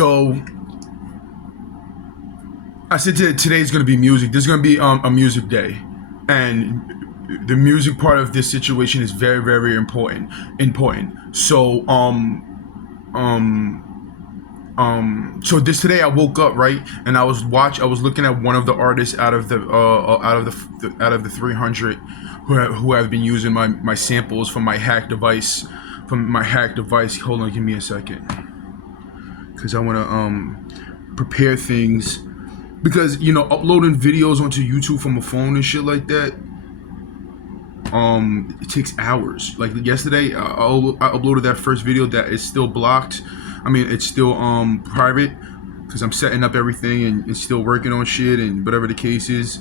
So I said today's gonna be music. This is gonna be a music day, and the music part of this situation is very, very important. So so this today I woke up, right, and I was looking at one of the artists out of the 300 who have been using my samples from my hack device. Hold on, give me a second, because I want to prepare things, because uploading videos onto YouTube from a phone and shit like that, it takes hours. Like yesterday, I uploaded that first video that is still blocked. I mean, it's still private, because I'm setting up everything and still working on shit and whatever the case is.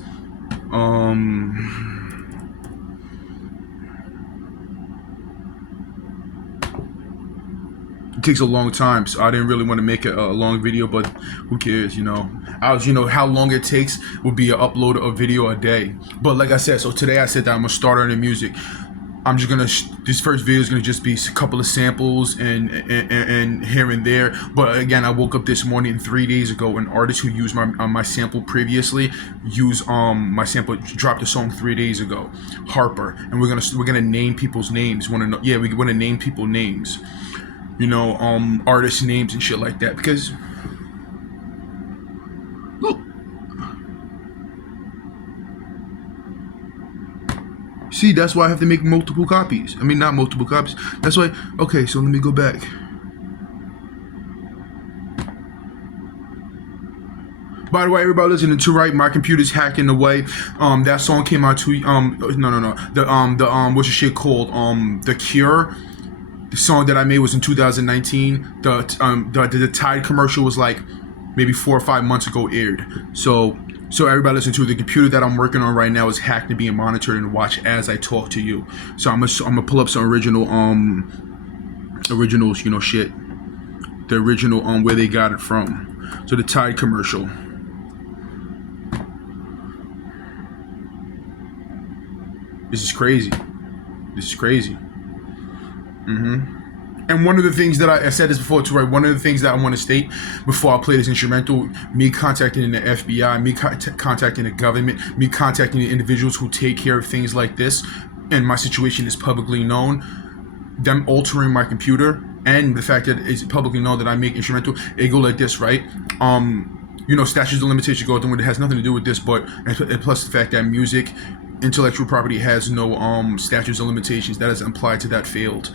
It takes a long time, so I didn't really want to make a long video, but who cares, how long it takes would be an upload of video a day. But like I said, so today I said that I'm gonna start on the music. I'm just gonna this first video is gonna just be a couple of samples and here and there. But again, I woke up this morning 3 days ago. An artist who used my sample previously used my sample, dropped a song 3 days ago, Harper, and we're gonna name people's names. Want to know? Yeah, we want to name people names. Artist names and shit like that, because look, see, that's why I have to make multiple copies. I mean, not multiple copies. That's why. Okay, so let me go back. By the way, everybody listening to, right, my computer's hacking away. That song came out no. What's the shit called? The Cure. The song that I made was in 2019. The Tide commercial was like maybe 4 or 5 months ago aired. So everybody listen to it. The computer that I'm working on right now is hacked and being monitored and watched as I talk to you. So I'm gonna pull up some originals, shit. The original where they got it from. So the Tide commercial. This is crazy. And one of the things that I said this before too, right? One of the things that I want to state before I play this instrumental, me contacting the FBI, me contacting the government, me contacting the individuals who take care of things like this, and my situation is publicly known, them altering my computer, and the fact that it's publicly known that I make instrumental, it go like this, right? Statutes of limitations go through, it has nothing to do with this, but and plus the fact that music, intellectual property has no statutes of limitations, that doesn't apply to that field,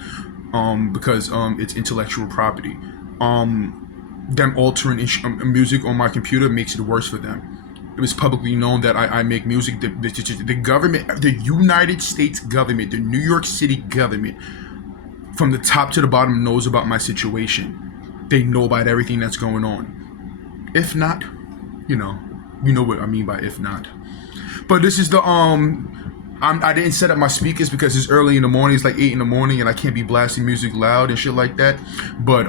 because it's intellectual property. Them altering music on my computer makes it worse for them. It was publicly known that I make music. The government, the United States government, the New York City government, from the top to the bottom, knows about my situation. They know about everything that's going on. If not, you know what I mean by if not. But this is the I didn't set up my speakers because it's early in the morning. It's like 8 in the morning, and I can't be blasting music loud and shit like that. But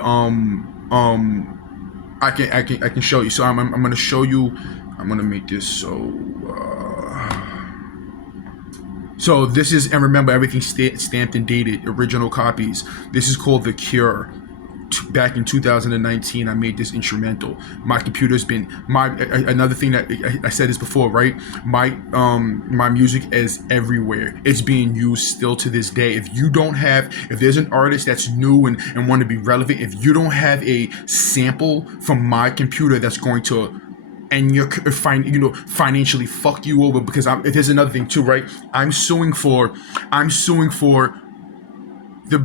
I can show you. So I'm gonna show you. I'm gonna make this so this is, and remember, everything's stamped and dated, original copies. This is called The Cure. Back in 2019, I made this instrumental. My computer's been another thing that I said this before, right? My music is everywhere. It's being used still to this day. If there's an artist that's new and want to be relevant, if you don't have a sample from my computer that's going to, and you're financially fuck you over, because if there's another thing too, right? I'm suing for the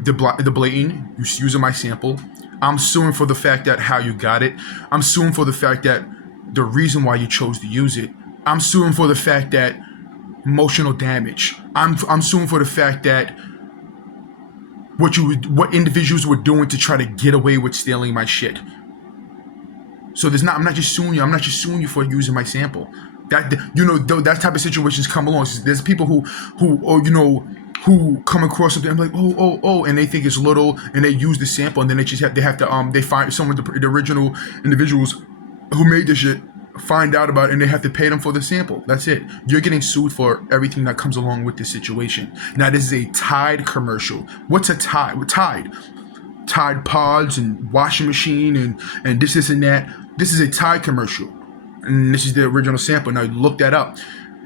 blatant using my sample. I'm suing for the fact that how you got it. I'm suing for the fact that the reason why you chose to use it. I'm suing for the fact that emotional damage. I'm suing for the fact that what individuals were doing to try to get away with stealing my shit. So I'm not just suing you. I'm not just suing you for using my sample. That type of situations come along. There's people who come across something, I'm like, oh, and they think it's little, and they use the sample, and then they find someone, the original individuals who made this shit, find out about it, and they have to pay them for the sample. That's it. You're getting sued for everything that comes along with this situation. Now, this is a Tide commercial. What's a Tide? Tide Tide Pods and washing machine and this and that. This is a Tide commercial, and this is the original sample. Now look that up.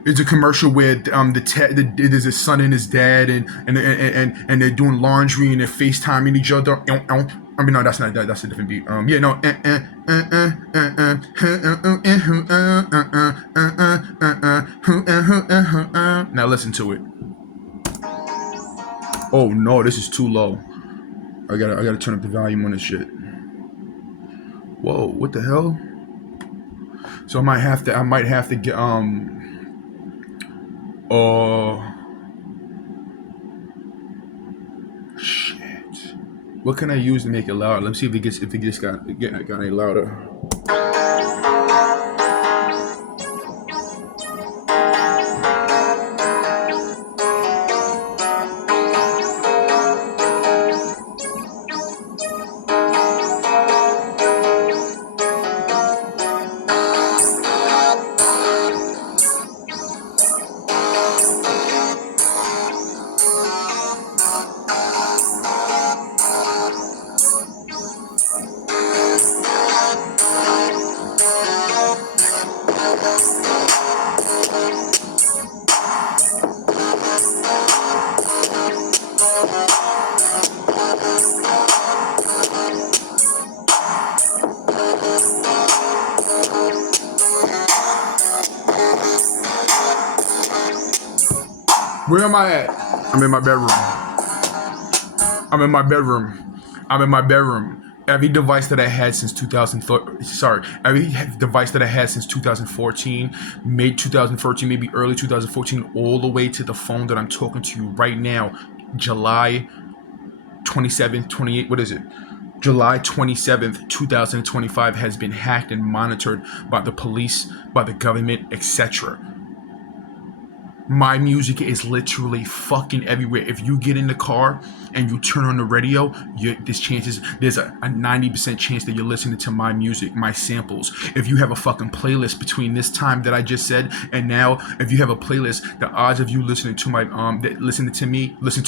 It's a commercial where there's a son and his dad, and they're doing laundry and they're FaceTiming each other. I mean, no, that's not that. That's a different beat. Yeah, no. Now listen to it. Oh no, this is too low. I gotta turn up the volume on this shit. Whoa, what the hell? So I might have to get shit. What can I use to make it louder? Let's see if it got any louder. Where am I at? I'm in my bedroom. Every device that I had since 2014, mid 2014, maybe early 2014, all the way to the phone that I'm talking to you right now, July 27th, 28th, what is it? July 27th, 2025 has been hacked and monitored by the police, by the government, etc. My music is literally fucking everywhere. If you get in the car and you turn on the radio, there's a 90% chance that you're listening to my music, my samples. If you have a fucking playlist between this time that I just said and now, if you have a playlist, the odds of you listening to my listening to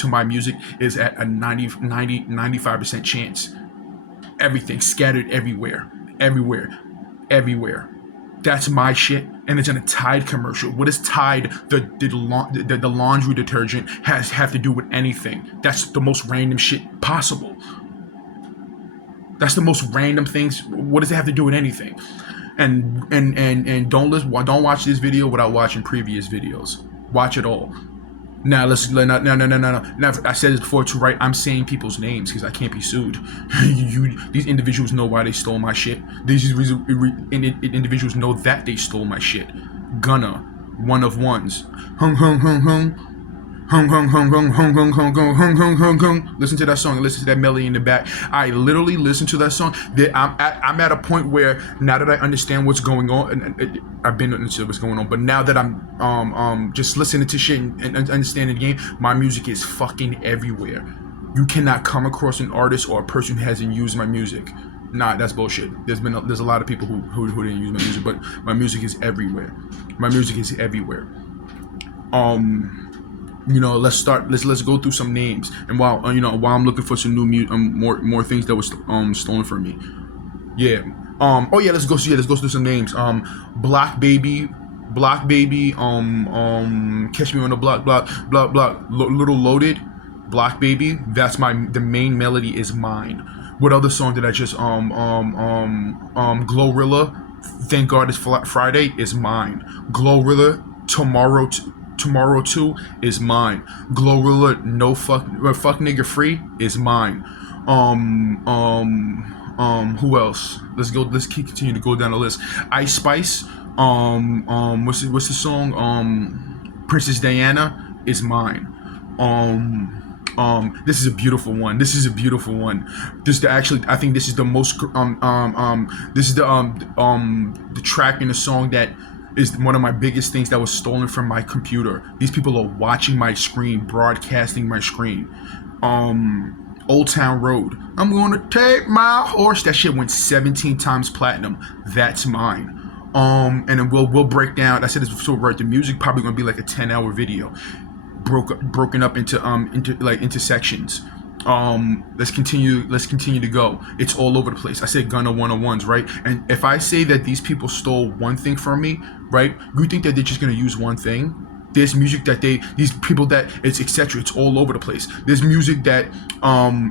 my music is at a 95% chance. Everything scattered everywhere. That's my shit, and it's in a Tide commercial. What does Tide, the laundry detergent, have to do with anything? That's the most random shit possible. That's the most random things. What does it have to do with anything? And don't watch this video without watching previous videos. Watch it all. Now no. Now I said this before too, right? I'm saying people's names because I can't be sued. These individuals know why they stole my shit. These individuals know that they stole my shit. Gunna, one of ones. Listen to that song. Listen to that melody in the back. I literally listen to that song. I'm at a point where now that I understand what's going on, and I've been into what's going on, but now that I'm just listening to shit and understanding the game, my music is fucking everywhere. You cannot come across an artist or a person who hasn't used my music. Nah, that's bullshit. There's a lot of people who didn't use my music, but my music is everywhere. Let's go through some names, and while I'm looking for some new more things that was stolen from me. Yeah. Let's go through some names. Block Baby, Catch Me on the Block, Little Loaded, Block Baby. That's the main melody is mine. What other song did I just Glorilla, Thank God It's Friday is mine. Glorilla, Tomorrow 2 is mine. Glorilla, No Fuck Nigga Free is mine. Who else? Let's continue to go down the list. Ice Spice, what's the song? Princess Diana is mine. This is a beautiful one. I think this is the most this is the track in the song that is one of my biggest things that was stolen from my computer. These people are watching my screen, broadcasting my screen. Old Town Road, I'm gonna take my horse. That shit went 17 times platinum. That's mine. And then we'll break down. I said this before, right? The music probably gonna be like a 10-hour video, broken up into sections. Let's continue to go. It's all over the place. I said Gunna 101s, right? And if I say that these people stole one thing from me, right? You think that they're just gonna use one thing? There's music that these people that it's etc. It's all over the place. There's music that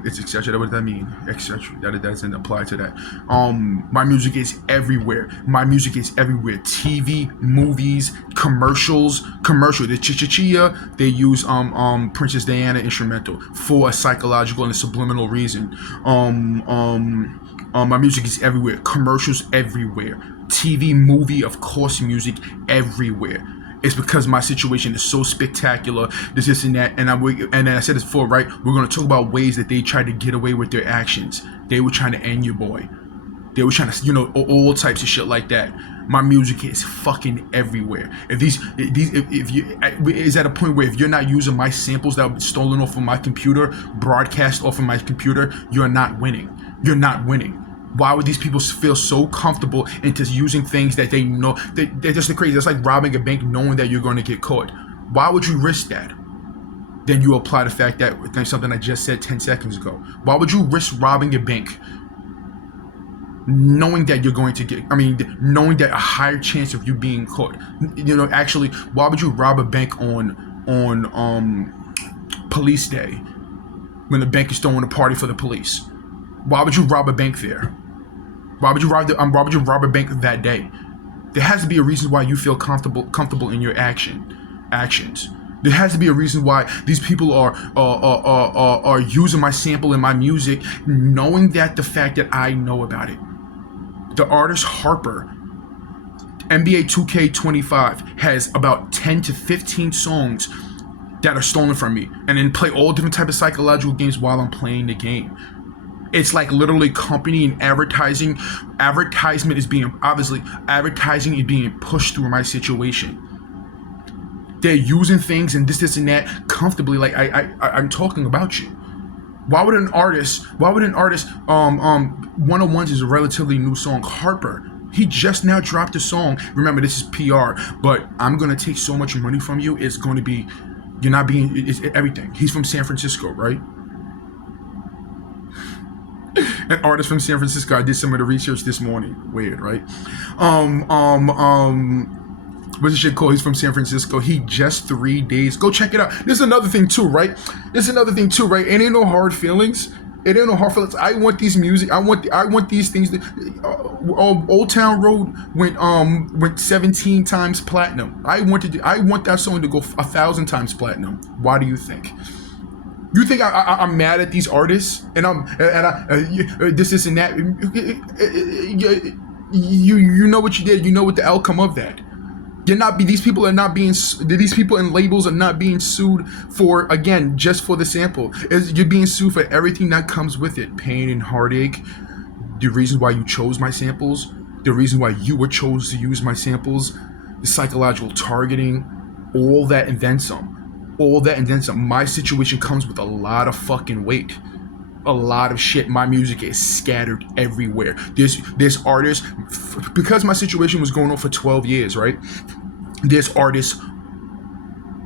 it's etc. What does that mean? Etc. That doesn't apply to that. My music is everywhere. My music is everywhere. TV, movies, commercials. The Chia. They use Princess Diana instrumental for a psychological and a subliminal reason. My music is everywhere. Commercials everywhere. TV, movie, of course, music everywhere. It's because my situation is so spectacular, this and that, and then I said this before, right? We're gonna talk about ways that they tried to get away with their actions. They were trying to end your boy. They were trying to, all types of shit like that. My music is fucking everywhere. If you is at a point where if you're not using my samples that were stolen off of my computer, broadcast off of my computer, you're not winning. You're not winning. Why would these people feel so comfortable into using things that they know? They're just crazy. It's like robbing a bank knowing that you're going to get caught. Why would you risk that? Then you apply the fact that something I just said 10 seconds ago. Why would you risk robbing a bank knowing that you're going to knowing that a higher chance of you being caught? Actually, why would you rob a bank on police day when the bank is throwing a party for the police? Why would you rob a bank there? Why would you rob a bank that day? There has to be a reason why you feel comfortable in your actions. There has to be a reason why these people are using my sample in my music, knowing that the fact that I know about it. The artist Harper, NBA 2K25, has about 10 to 15 songs that are stolen from me, and then play all different types of psychological games while I'm playing the game. It's like literally company and advertising. Advertising is being pushed through my situation. They're using things and this and that comfortably. Like I'm talking about you. Why would an artist? 101s is a relatively new song. Harper, he just now dropped a song. Remember, this is PR, but I'm gonna take so much money from you. It's going to be, it's everything. He's from San Francisco, right? An artist from San Francisco. I did some of the research this morning. Weird, right? What's this shit called? He's from San Francisco. He just 3 days. Go check it out. There's another thing too, right? It ain't no hard feelings. I want these music. I want these things. Old Town Road went 17 times platinum. I want that song to go 1,000 times platinum. Why do you think? You think I'm mad at these artists and this and that? You know what you did. You know what the outcome of that. These people in labels are not being sued for, again, just for the sample. You're being sued for everything that comes with it. Pain and heartache. The reason why you chose my samples. The reason why you were chose to use my samples. The psychological targeting. All that and then some. My situation comes with a lot of fucking weight. A lot of shit. My music is scattered everywhere. There's artists, because my situation was going on for 12 years, right? There's artists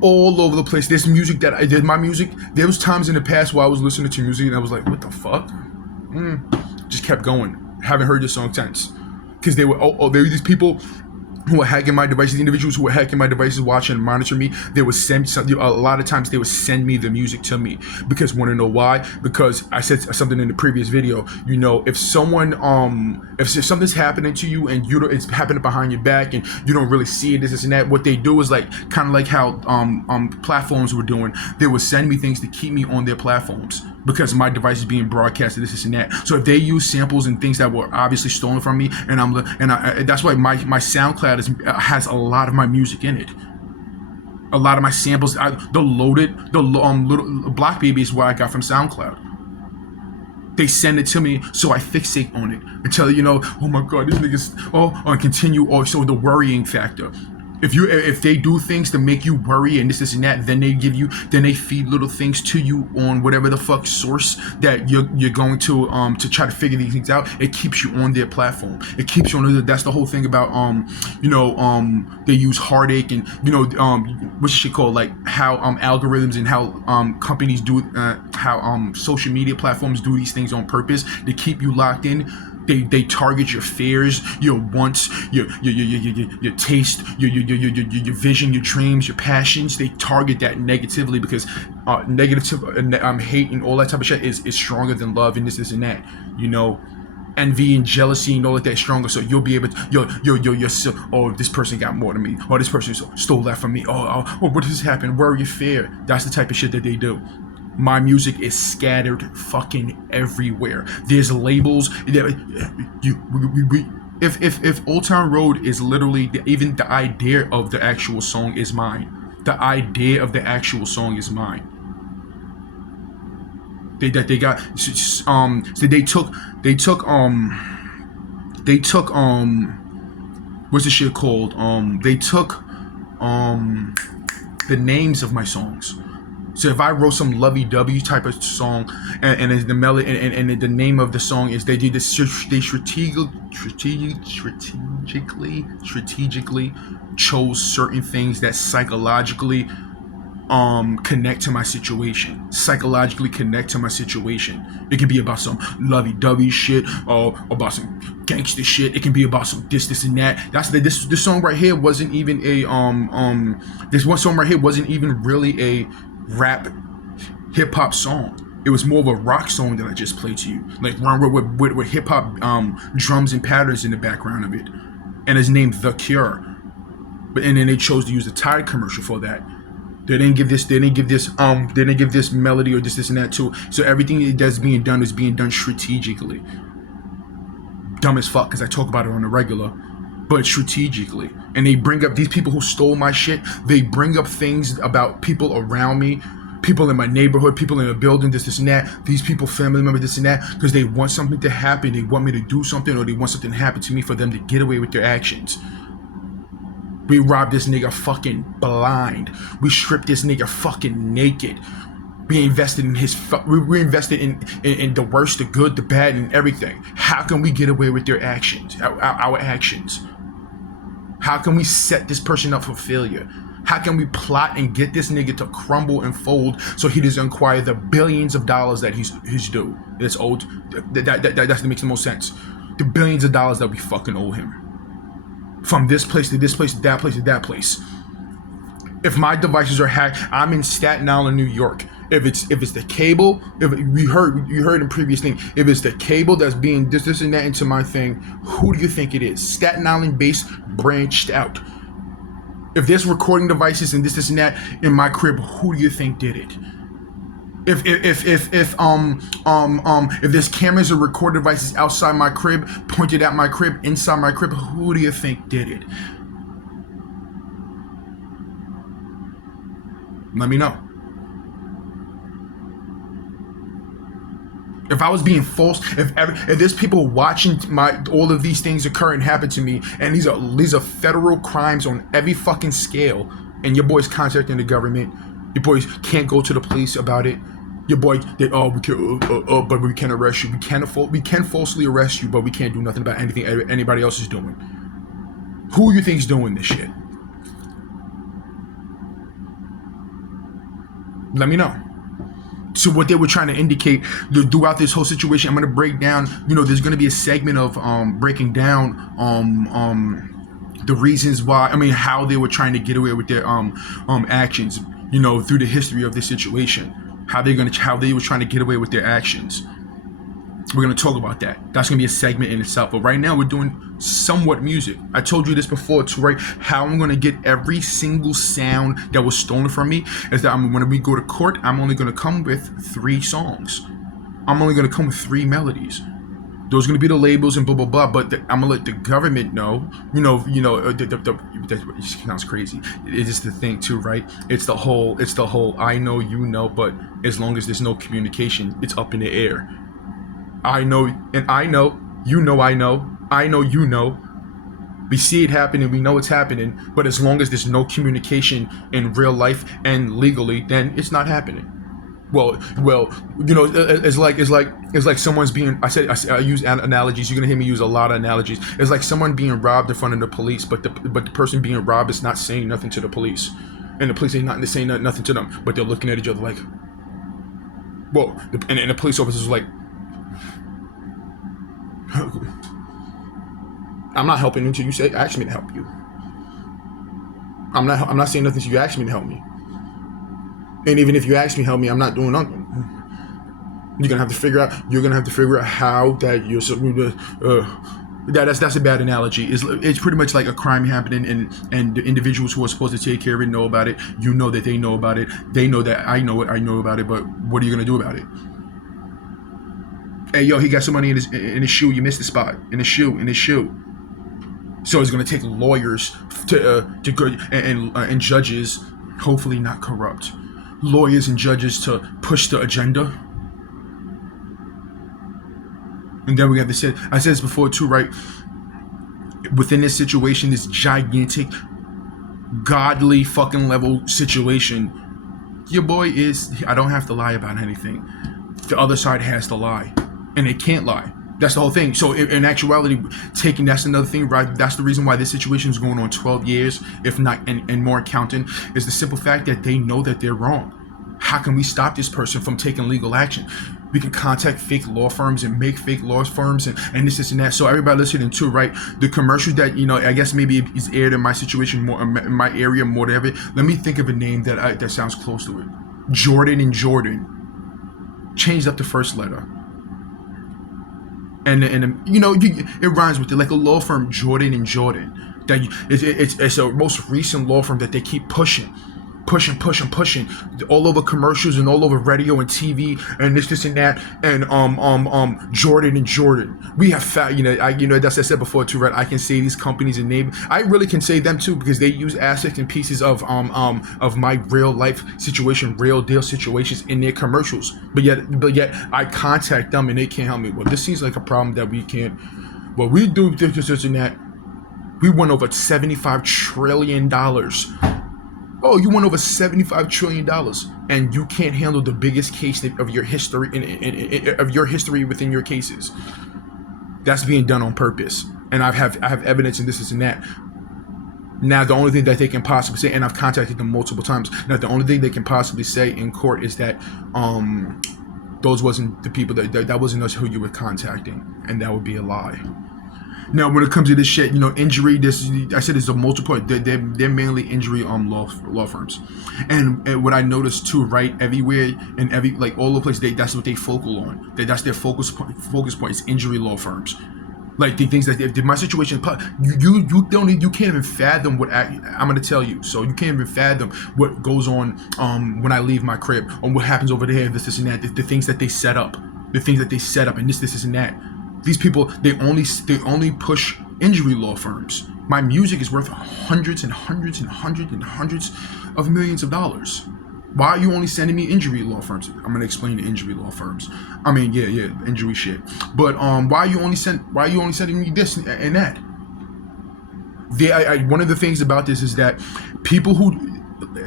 all over the place. There's music that I did. My music, there was times in the past where I was listening to music and I was like, what the fuck? Just kept going. Haven't heard this song since. Because there were these people who were hacking my devices, the individuals who were hacking my devices, watching and monitoring me. They would a lot of times they would send me the music to me, because want to know why? Because I said something in the previous video. If someone if something's happening to you and it's happening behind your back and you don't really see it, this and that, what they do is kind of like how platforms were doing. They would send me things to keep me on their platforms, because my device is being broadcasted, this and that. So if they use samples and things that were obviously stolen from me, and that's why my SoundCloud has a lot of my music in it. A lot of my samples, the little Block Baby is what I got from SoundCloud. They send it to me, so I fixate on it until oh my god, these niggas. And continue. Also, the worrying factor. If they do things to make you worry and this and that, then they feed little things to you on whatever the fuck source that you're going to try to figure these things out. It keeps you on their platform. It keeps you on. That's the whole thing about they use heartache and what's shit called, like how algorithms and how companies do how social media platforms do these things on purpose to keep you locked in. They target your fears, your wants, your taste, your vision, your dreams, your passions. They target that negatively because hate and all that type of shit is stronger than love and this and that. Envy and jealousy and all of that stronger. So you'll be able to, oh, this person got more than me, or this person stole that from me. Oh, what just happened? Worry, fear. That's the type of shit that they do. My music is scattered fucking everywhere. There's labels. If Old Town Road is literally even the idea of the actual song is mine. The idea of the actual song is mine. They took what's the shit called? They took the names of my songs. So if I wrote some lovey-dovey type of song, and the melody and the name of the song is, they strategically chose certain things that psychologically connect to my situation. It can be about some lovey-dovey shit or about some gangster shit. It can be about some this and that. This song right here wasn't even a this one song right here wasn't even really a rap hip hop song. It was more of a rock song that I just played to you, like with hip hop drums and patterns in the background of it, and it's named The Cure. But and then they chose to use the Tide commercial for that. They didn't give this melody or this and that too. So everything that's being done is being done strategically. Dumb as fuck because I talk about it on the regular, but strategically. And they bring up these people who stole my shit. They bring up things about people around me, people in my neighborhood, people in a building, this and that. These people, family members, this and that, because they want something to happen. They want me to do something, or they want something to happen to me for them to get away with their actions. We robbed this nigga fucking blind. We stripped this nigga fucking naked. We invested in we invested in the worst, the good, the bad, and everything. How can we get away with their actions, our actions? How can we set this person up for failure? How can we plot and get this nigga to crumble and fold so he doesn't acquire the billions of dollars that he's due? It's owed. That makes the most sense. The billions of dollars that we fucking owe him. From this place to this place to that place to that place. If my devices are hacked, I'm in Staten Island, New York. If it's the cable, you heard in previous thing, if it's the cable that's being this and that into my thing, who do you think it is? Staten Island based, branched out. If there's recording devices and this and that in my crib, who do you think did it? If there's cameras or recording devices outside my crib, pointed at my crib, inside my crib, who do you think did it? Let me know. If I was being false, if there's people watching all of these things occur and happen to me, and these are federal crimes on every fucking scale, and your boy's contacting the government, your boys can't go to the police about it. Your boy, but we can arrest you. We can falsely arrest you, but we can't do nothing about anything anybody else is doing. Who you think's doing this shit? Let me know. So what they were trying to indicate throughout this whole situation, I'm going to break down, there's going to be a segment of breaking down the reasons why, how they were trying to get away with their actions, through the history of this situation, how they were trying to get away with their actions. We're going to talk about that. That's going to be a segment in itself. But right now we're doing somewhat music. I told you this before too, right? How I'm going to get every single sound that was stolen from me is that when we go to court, I'm only going to come with 3 songs. I'm only going to come with 3 melodies. Those are going to be the labels and blah, blah, blah. But I'm going to let the government know, it sounds crazy. It is the thing too, right? It's the whole, I know, but as long as there's no communication, it's up in the air. I know, and I know, I know, you know. We see it happening, we know it's happening, but as long as there's no communication in real life and legally, then it's not happening. Well, it's like someone's being. I use analogies. You're gonna hear me use a lot of analogies. It's like someone being robbed in front of the police, but the person being robbed is not saying nothing to the police, and the police ain't not saying nothing to them, but they're looking at each other like, well, and the police officer's like, I'm not helping until you ask me to help you. I'm not saying nothing until you ask me to help me. And even if you ask me to help me, I'm not doing nothing. You're gonna have to figure out how that you're that's a bad analogy. It's pretty much like a crime happening, and the individuals who are supposed to take care of it know about it. You know that they know about it. They know that I know about it. But what are you gonna do about it? Hey, yo, he got some money in his shoe. You missed the spot in his shoe. So it's gonna take lawyers to go and judges, hopefully not corrupt, lawyers and judges to push the agenda. And then we have to I said this before too, right? Within this situation, this gigantic, godly fucking level situation, your boy I don't have to lie about anything. The other side has to lie, and they can't lie. That's the whole thing. So in actuality, that's another thing, right? That's the reason why this situation is going on 12 years, if not, and more counting, is the simple fact that they know that they're wrong. How can we stop this person from taking legal action? We can contact fake law firms and make fake law firms and this and that. So everybody listening too, right? The commercial that, I guess maybe is aired in my situation more, in my area more than ever. Let me think of a name that sounds close to it. Jordan and Jordan. Changed up the first letter. And it rhymes with it, like a law firm, Jordan and Jordan. That it's a most recent law firm that they keep pushing all over commercials and all over radio and TV and this and that, and Jordan and Jordan. We have that's I said before too, right? I can say these companies and name. I really can say them too, because they use assets and pieces of my real life situation, real deal situations in their commercials. But yet I contact them and they can't help me. Well, this seems like a problem that we can't. Well, we do this and that. We won over $75 trillion. Oh, you won over $75 trillion, and you can't handle the biggest case of your history of your history within your cases. That's being done on purpose, and I have evidence and this and that. Now, the only thing that they can possibly say, and I've contacted them multiple times. Now, the only thing they can possibly say in court is that those wasn't the people that wasn't us who you were contacting, and that would be a lie. Now, when it comes to this shit, injury. I said it's a multiple. They're mainly injury law firms, and what I noticed too, right, everywhere and all the places, that's what they focal on. That's their focus point is injury law firms. Like the things that my situation, you can't even fathom what I'm gonna tell you. So you can't even fathom what goes on when I leave my crib, or what happens over there, this and that. The things that they set up, and this and that. These people, they only push injury law firms. My music is worth hundreds and hundreds and hundreds and hundreds of millions of dollars. Why are you only sending me injury law firms? I'm gonna explain the injury law firms. I mean, yeah, injury shit. But why are you only sending me this and that? One of the things about this is that people who,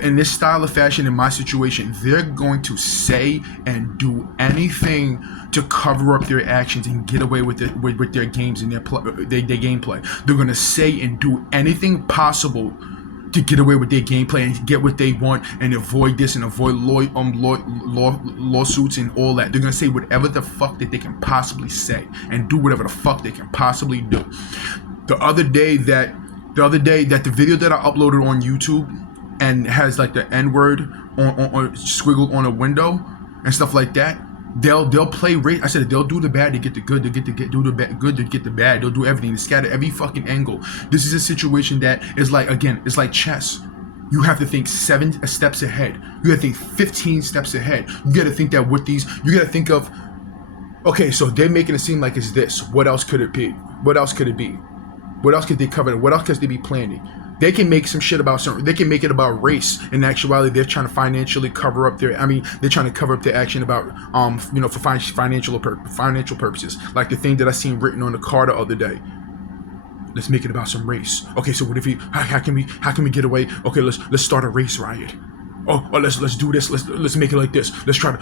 in this style of fashion, in my situation, they're going to say and do anything to cover up their actions and get away with it with their games and their gameplay. They're going to say and do anything possible to get away with their gameplay and get what they want and avoid this and avoid lawsuits and all that. They're going to say whatever the fuck that they can possibly say and do whatever the fuck they can possibly do. The other day that the video that I uploaded on YouTube and has like the N-word on squiggled on a window and stuff like that, they'll play race. I said they'll do the bad to get the good, do the good to get the bad. They'll do everything to scatter every fucking angle. This is a situation that is like, again, it's like chess. You have to think 7 steps ahead. You have to think 15 steps ahead. You got to think that with these, you got to think of, okay, so they're making it seem like it's this. What else could it be? What else could it be? What else could they cover? What else could they be planning? They can make some shit about something. They can make it about race. In actuality, they're trying to financially cover up their. They're trying to cover up their action about, for financial purposes. Like the thing that I seen written on the car the other day. Let's make it about some race. Okay, so what if how can we get away? Okay, let's start a race riot. Oh, let's do this. Let's make it like this. Let's try to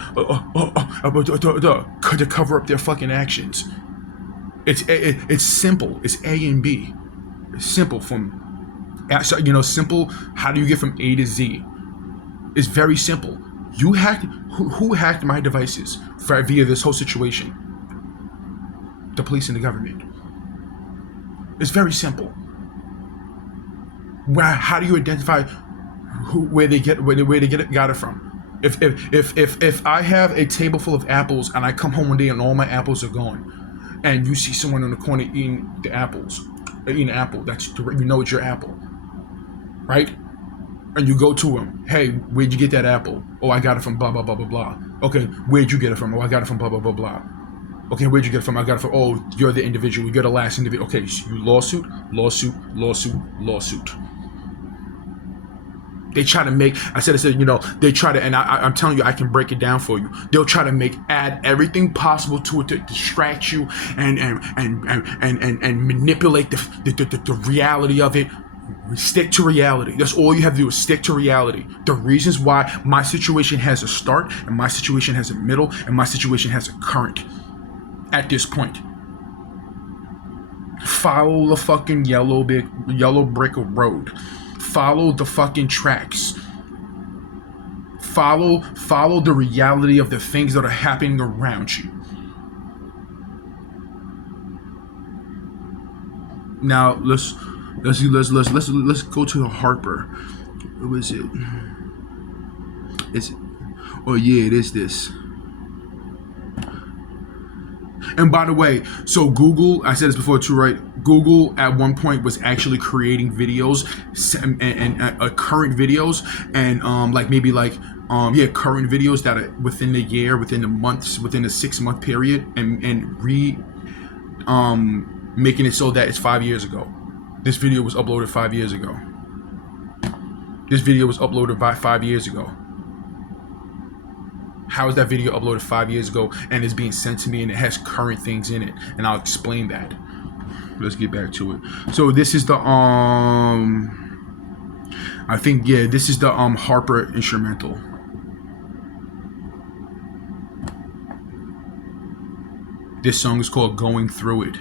cover up their fucking actions. It's simple. It's A and B. It's simple simple. How do you get from A to Z? It's very simple. You hacked. Who hacked my devices via this whole situation? The police and the government. It's very simple. How do you identify where they got it from? If I have a table full of apples and I come home one day and all my apples are gone, and you see someone on the corner eating the apples, eating an apple, it's your apple, right? And you go to him, hey, where'd you get that apple? Oh, I got it from blah blah blah blah blah. Okay, where'd you get it from? Oh, I got it from blah blah blah blah. Okay, where'd you get it from? I got it from, oh, you're the individual. You're the last individual. Okay, so you lawsuit. They try to make, they try to, and I'm telling you, I can break it down for you. They'll try to add everything possible to it to distract you and manipulate the reality of it. Stick to reality. That's all you have to do is stick to reality. The reasons why my situation has a start and my situation has a middle and my situation has a current. At this point, follow the fucking yellow brick road. Follow the fucking tracks. Follow the reality of the things that are happening around you. Now let's go to the Harper. What was it? Oh yeah, it is this. And by the way, so Google, I said this before too, right? Google at one point was actually creating videos and current videos and current videos that are within the year, within the months, within the 6-month period, and making it so that it's 5 years ago. This video was uploaded 5 years ago. This video was uploaded by 5 years ago. How is that video uploaded 5 years ago and it's being sent to me and it has current things in it? And I'll explain that. Let's get back to it. So this is the this is the Harper instrumental. This song is called Going Through It.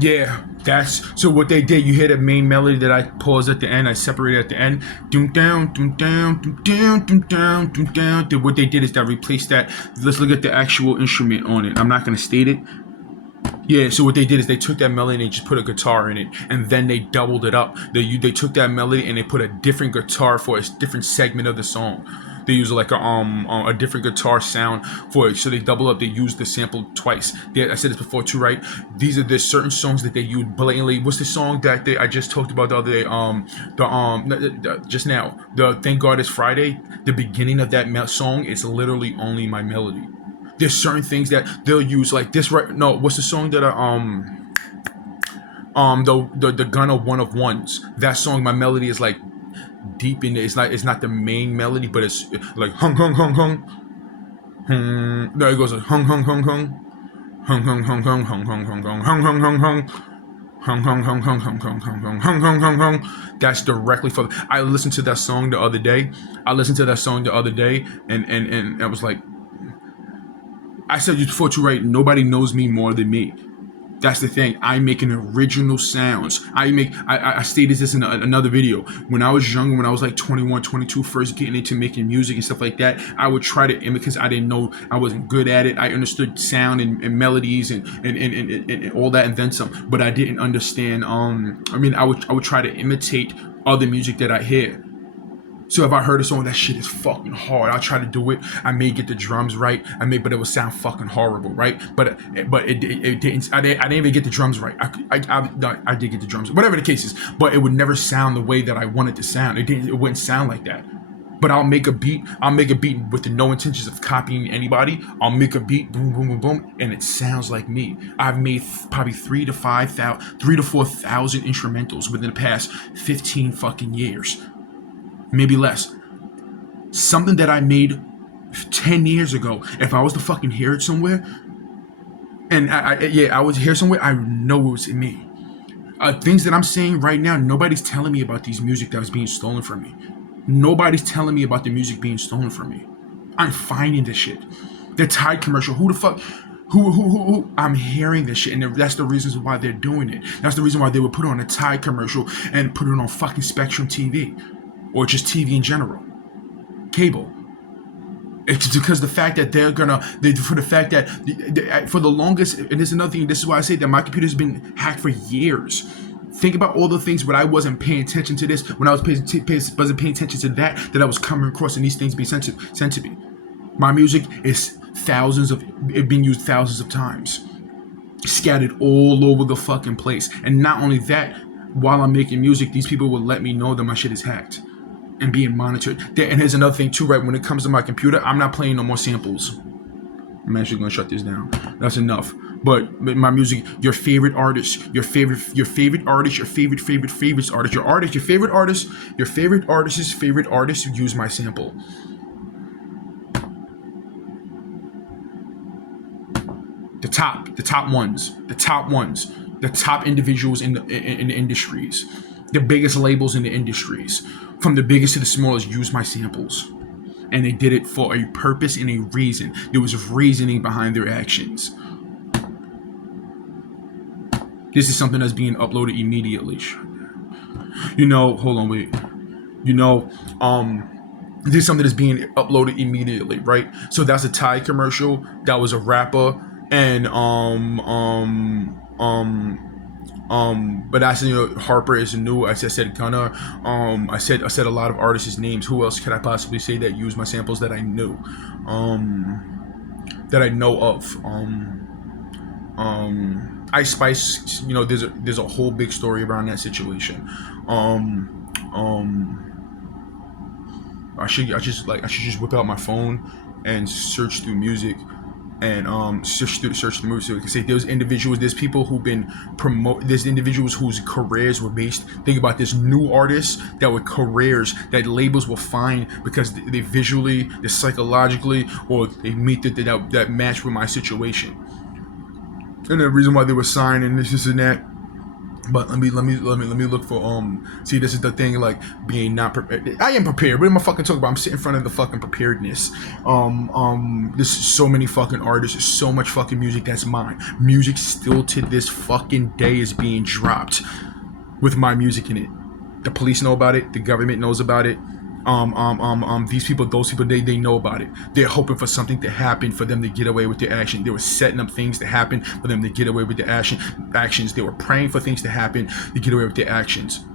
Yeah, that's so what they did. You hear the main melody that I paused at the end, I separated at the end. Doom down, doom down, doom down, doom down, doom down. What they did is that replaced that. Let's look at the actual instrument on it. I'm not gonna state it. Yeah, so what they did is they took that melody and they just put a guitar in it, and then they doubled it up. They took that melody and they put a different guitar for a different segment of the song. They use like a different guitar sound for it, so they double up. They use the sample twice. I said this before too, right? There's certain songs that they use blatantly. What's the song that I just talked about the other day? Just now, the Thank God It's Friday. The beginning of that song is literally only my melody. There's certain things that they'll use like this, right? No, what's the song that the Gunna One of Ones? That song, my melody is like deep in it. It's not the main melody, but it's like hung hung hung hung. There it goes, like hung hung hung hung, hung hung hung hung hung hung hung hung hung hung hung hung Hung hung hung hung hung hung hung hung hung hung hung hung. That's directly for. I listened to that song the other day. And I was like, I said before too, right? Nobody knows me more than me. That's the thing. I make an original sounds. I stated this in another video. When I was younger, when I was like 21, 22, first getting into making music and stuff like that, I would try to imitate because I didn't know, I wasn't good at it. I understood sound and melodies and all that and then some, but I didn't understand. I would try to imitate other music that I hear. So if I heard a song, that shit is fucking hard, I'll try to do it. I may get the drums right. But it would sound fucking horrible, right? But it didn't. I didn't even get the drums right. I did get the drums, whatever the case is. But it would never sound the way that I wanted to sound. It wouldn't sound like that. But I'll make a beat with no intentions of copying anybody. I'll make a beat, boom, boom, boom, boom, and it sounds like me. I've made probably 3,000 to 4,000 instrumentals within the past 15 fucking years. Maybe less. Something that I made 10 years ago, if I was to fucking hear it somewhere, and I was here somewhere, I know it was me. Things that I'm saying right now, nobody's telling me about these music that was being stolen from me. Nobody's telling me about the music being stolen from me. I'm finding this shit. The Tide commercial, who the fuck? Who? I'm hearing this shit, and that's the reasons why they're doing it. That's the reason why they would put on a Tide commercial and put it on fucking Spectrum TV. Or just TV in general, cable. It's because the fact that for the longest, and this is another thing, this is why I say that my computer's been hacked for years. Think about all the things when I wasn't paying attention to this, when I wasn't paying attention to that I was coming across, and these things being sent to me. My music is being used thousands of times, scattered all over the fucking place. And not only that, while I'm making music, these people will let me know that my shit is hacked and being monitored. And here's another thing too, right? When it comes to my computer, I'm not playing no more samples. I'm actually gonna shut this down. That's enough. But my music, your favorite artist, your favorite artist, your favorite artist, your favorite artist's favorite artist use my sample. The top individuals in the industries, the biggest labels in the industries, from the biggest to the smallest, use my samples. And they did it for a purpose and a reason. There was reasoning behind their actions. This is something that's being uploaded immediately. Hold on, wait. This is something that's being uploaded immediately, right? So that's a Tide commercial. That was a rapper. And but that's, Harper is new. I said Gunna. I said a lot of artists' names. Who else could I possibly say that used my samples that I knew, that I know of? Ice Spice. There's a whole big story around that situation. I should just whip out my phone and search through music. And search the movies. So we can say there's people who've been there's individuals whose careers were based. Think about this, new artists that were careers that labels will find because they visually, they psychologically, or they meet that match with my situation. And the reason why they were signed and this and that. But let me look for see, this is the thing, like being not prepared. I am prepared. What am I fucking talking about? I'm sitting in front of the fucking preparedness. There's so many fucking artists, there's so much fucking music that's mine. Music still to this fucking day is being dropped with my music in it. The police know about it, the government knows about it. Those people, they know about it. They're hoping for something to happen for them to get away with their action. They were setting up things to happen for them to get away with their actions. They were praying for things to happen to get away with their actions.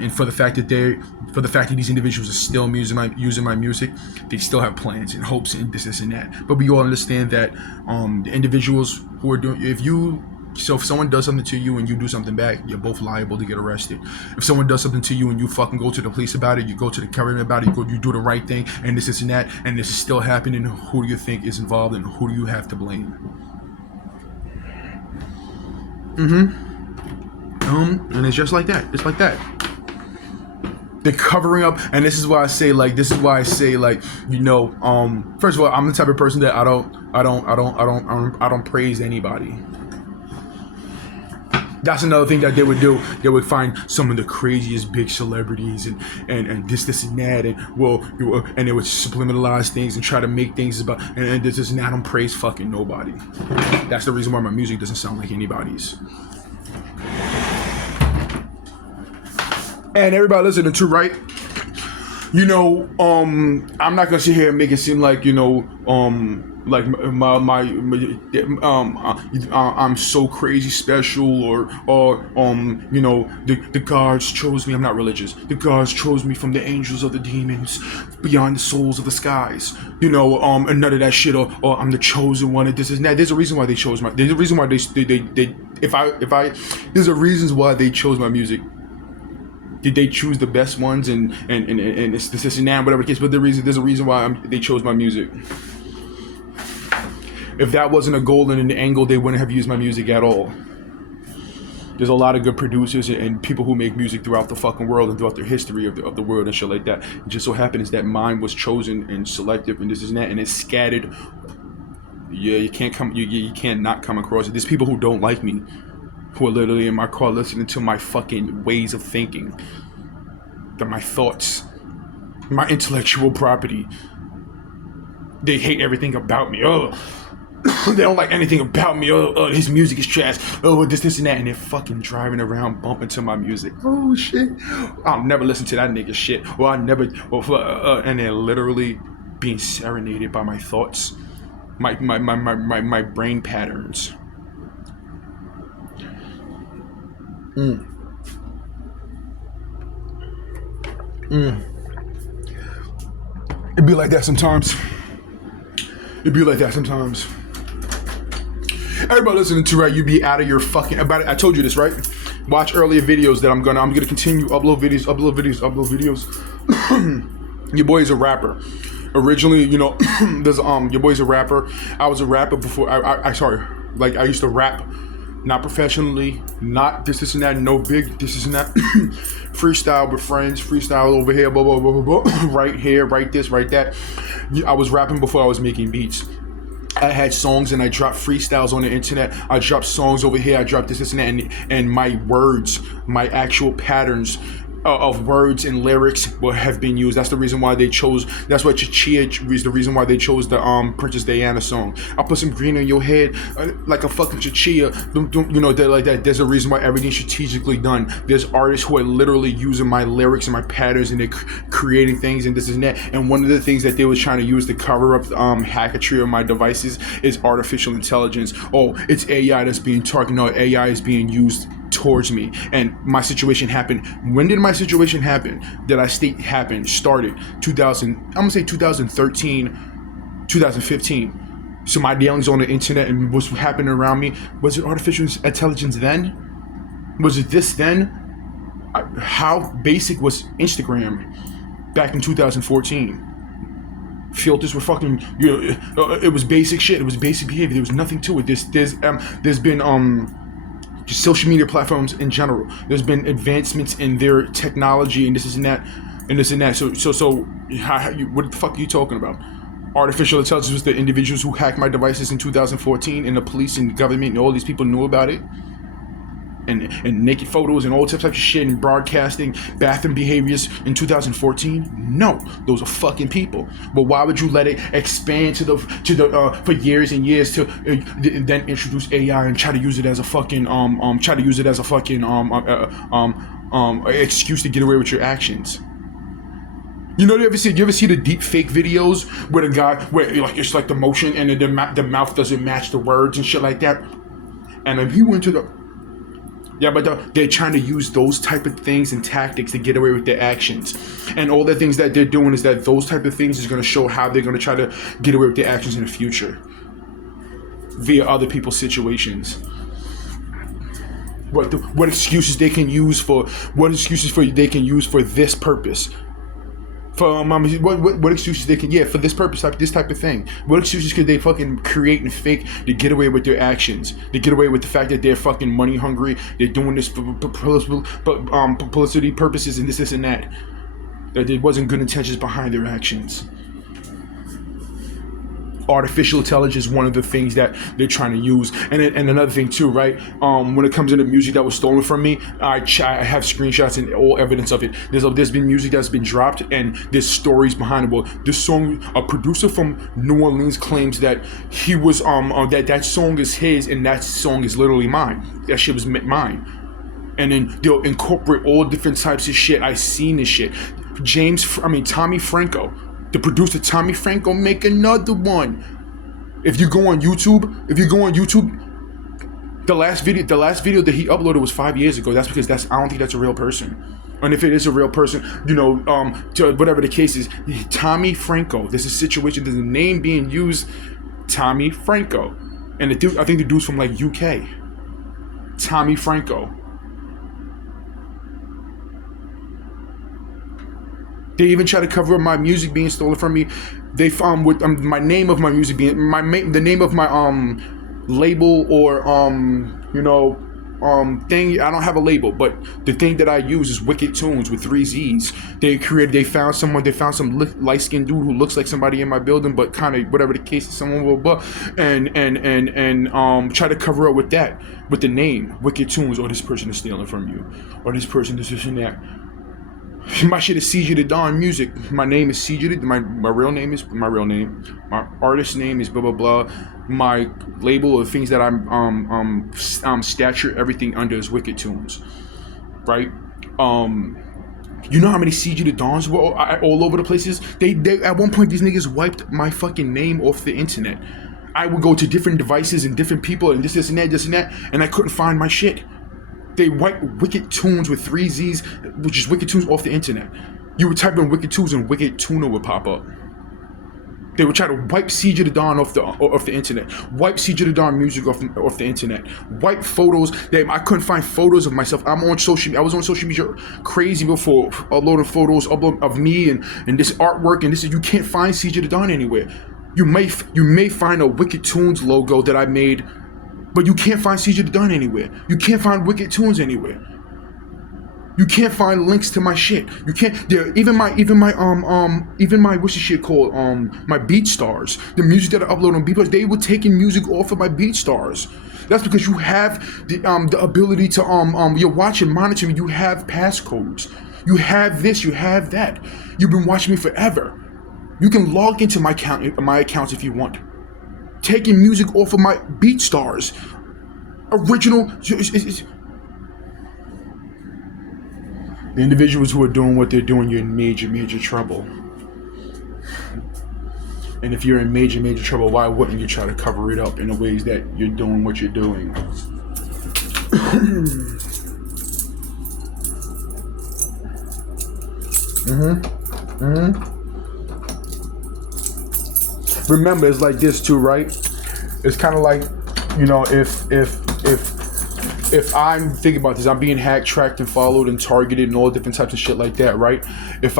And for the fact that these individuals are still using my music, they still have plans and hopes and this and that. But we all understand that the individuals who are doing, so if someone does something to you and you do something back, you're both liable to get arrested. If someone does something to you and you fucking go to the police about it, you go to the government about it, you do the right thing, and this and that, and this is still happening, who do you think is involved and who do you have to blame? And it's just like that. It's like that. They're covering up, and this is why I say, first of all, I'm the type of person that I don't praise anybody. That's another thing that they would do. They would find some of the craziest big celebrities and this and that, and they would subliminalize things and try to make things about and this and that. I don't praise fucking nobody. That's the reason why my music doesn't sound like anybody's. And everybody listening to, right? You know, I'm not gonna sit here and make it seem like, you know, like I'm so crazy special, or you know, the gods chose me. I'm not religious. The gods chose me from the angels of the demons, beyond the souls of the skies. You know, and none of that shit. Or I'm the chosen one. And this is that. There's a reason why they chose my. There's a reason why there's a reasons why they chose my music. Did they choose the best ones and it's this and that, whatever the case? But there's a reason why they chose my music. If that wasn't a goal and an angle, they wouldn't have used my music at all. There's a lot of good producers and people who make music throughout the fucking world and throughout the history of the world and shit like that. It just so happens that mine was chosen and selective and this and that, and it's scattered. Yeah, you can't not come across it. There's people who don't like me, who are literally in my car listening to my fucking ways of thinking, my thoughts, my intellectual property. They hate everything about me. Oh. They don't like anything about me. Oh, his music is trash. Oh, this and that. And they're fucking driving around bumping to my music. Oh, shit. I'll never listen to that nigga shit. Or I never... and they're literally being serenaded by my thoughts. My brain patterns. It'd be like that sometimes. Everybody listening to, right, you be out of your fucking about it. I told you this, right? Watch earlier videos that I'm gonna continue upload videos. Your boy is a rapper. Originally, you know, there's your boy's a rapper. I was a rapper before. I used to rap, not professionally, not this and that, no big this and that. Freestyle with friends, freestyle over here, blah blah blah blah blah. Right here, right this, right that. I was rapping before I was making beats. I had songs and I dropped freestyles on the internet. I dropped songs over here. I dropped this and that, and my words, my actual patterns of words and lyrics have been used. That's the reason why they chose. That's why Chichia is the reason why they chose the Princess Diana song. I put some green on your head like a fucking Chichia. You know, they're like that. There's a reason why everything's strategically done. There's artists who are literally using my lyrics and my patterns, and they're creating things and this and that. And one of the things that they was trying to use to cover up hacketry of my devices is artificial intelligence. Oh, it's AI that's being targeted. No, AI is being used towards me. And my situation happened. When did my situation happen? That I state happened started 2013, 2015. So my dealings on the internet and what's happening around me, was it artificial intelligence then? Was it this then? How basic was Instagram back in 2014? Filters were fucking, you know, it was basic shit. It was basic behavior. There was nothing to it. There's been just social media platforms in general. There's been advancements in their technology and this and that, and this and that. So what the fuck are you talking about? Artificial intelligence was the individuals who hacked my devices in 2014, and the police and government and all these people knew about it. And naked photos and all types of shit and broadcasting bathroom behaviors in 2014. No, those are fucking people. But why would you let it expand for years and years to then introduce AI and try to use it as a fucking excuse to get away with your actions? You know, you ever see the deep fake videos where the guy, where like it's like the motion and the mouth doesn't match the words and shit like that? And if you went to the but they're trying to use those type of things and tactics to get away with their actions. And all the things that they're doing is that those type of things is going to show how they're going to try to get away with their actions in the future via other people's situations. What excuses they can use for this purpose. For what excuses they can for this purpose, this type of thing. What excuses could they fucking create and fake to get away with their actions? To get away with the fact that they're fucking money hungry. They're doing this for publicity purposes and this and that. That there wasn't good intentions behind their actions. artificial intelligence is one of the things that they're trying to use. And another thing too, right? When it comes into music that was stolen from me, I have screenshots and all evidence of it. There's been music that's been dropped, and there's stories behind it. Well, this song, a producer from New Orleans claims that he was that song is his, and that song is literally mine. That shit was mine. And then they'll incorporate all different types of shit. I seen this shit. Tommy Franco, the producer Tommy Franco, make another one. If you go on YouTube, the last video that he uploaded was 5 years ago. That's because I don't think that's a real person. And if it is a real person, to whatever the case is, Tommy Franco. There's a situation. There's a name being used, Tommy Franco, and I think the dude's from like UK. Tommy Franco. They even try to cover up my music being stolen from me. They found with my name of my music being the name of my label or thing. I don't have a label, but the thing that I use is Wicked Tunes with 3 Z's. They found some light-skinned dude who looks like somebody in my building, but kind of whatever the case is, someone will and try to cover up with that, with the name Wicked Tunes, or this person is stealing from you, or this person is this and that. My shit is CJ the Don Music. My name is CJ. My real name is my real name. My artist name is blah blah blah. My label of things that I'm stature everything under is Wicked Tunes, right? You know how many CJ the Dons were all over the places? They at one point these niggas wiped my fucking name off the internet. I would go to different devices and different people and this and that, and I couldn't find my shit. They wiped Wicked Tunes with 3 Z's, which is Wicked Tunes, off the internet. You would type in Wicked Tunes and Wicked Tuna would pop up. They would try to wipe CJ the Don off the internet. Wipe CJ the Don Music off the internet. Wipe photos. I couldn't find photos of myself. I was on social media crazy before, uploading photos of me and this artwork, and you can't find CJ the Don anywhere. You may find a Wicked Tunes logo that I made, but you can't find CJ the Don anywhere. You can't find Wicked Tunes anywhere. You can't find links to my shit. You can't. Even my what's the shit called? My BeatStars. The music that I upload on BeatStars, they were taking music off of my BeatStars. That's because you have the ability to you're watching, monitoring. You have passcodes. You have this. You have that. You've been watching me forever. You can log into my accounts if you want. Taking music off of my BeatStars. Original. The individuals who are doing what they're doing, you're in major, major trouble. And if you're in major, major trouble, why wouldn't you try to cover it up in the ways that you're doing what you're doing? Remember, it's like this too, right? It's kind of like, if I'm thinking about this, I'm being hacked, tracked, and followed, and targeted, and all different types of shit like that, right? If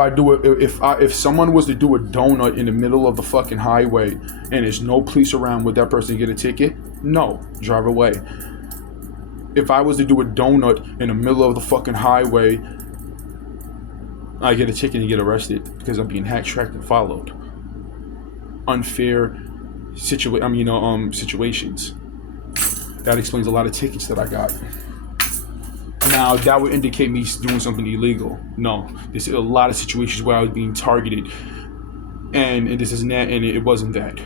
someone was to do a donut in the middle of the fucking highway and there's no police around, would that person get a ticket? No, drive away. If I was to do a donut in the middle of the fucking highway, I get a ticket and get arrested because I'm being hacked, tracked, and followed. Unfair situations. That explains a lot of tickets that I got. Now, that would indicate me doing something illegal. No, there's a lot of situations where I was being targeted, and this isn't that, and it wasn't that.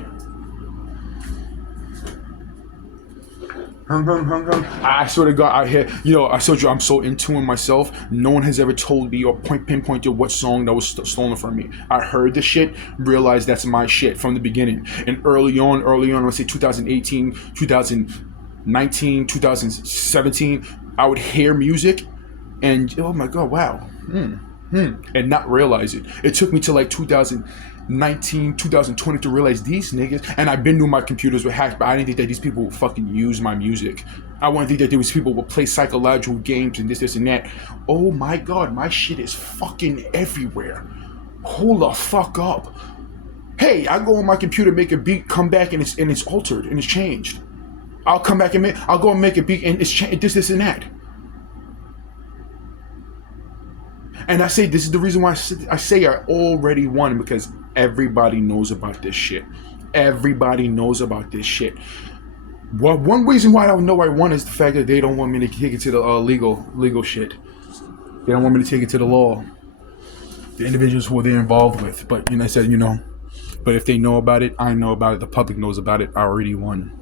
I swear to God, I told you I'm so in tune myself. No one has ever told me or pinpointed what song that was stolen from me. I heard the shit, realized that's my shit from the beginning. And early on, let's say 2018, 2019, 2017, I would hear music and, oh my God, wow, and not realize it. It took me to like 2019, 2020 to realize these niggas, and I've been knew my computers were hacked, but I didn't think that these people would fucking use my music. I wouldn't think that there was people who would play psychological games and this and that. Oh my God, my shit is fucking everywhere. Hold the fuck up. Hey, I go on my computer, make a beat, come back, and it's altered and it's changed. I'll come back and I'll go and make a beat and it's changed, this and that. And I say this is the reason why I say I already won, because everybody knows about this shit. Everybody knows about this shit. Well, one reason why I don't know I won is the fact that they don't want me to take it to the legal shit. They don't want me to take it to the law. The individuals who they're involved with. But I said, but if they know about it, I know about it. The public knows about it. I already won.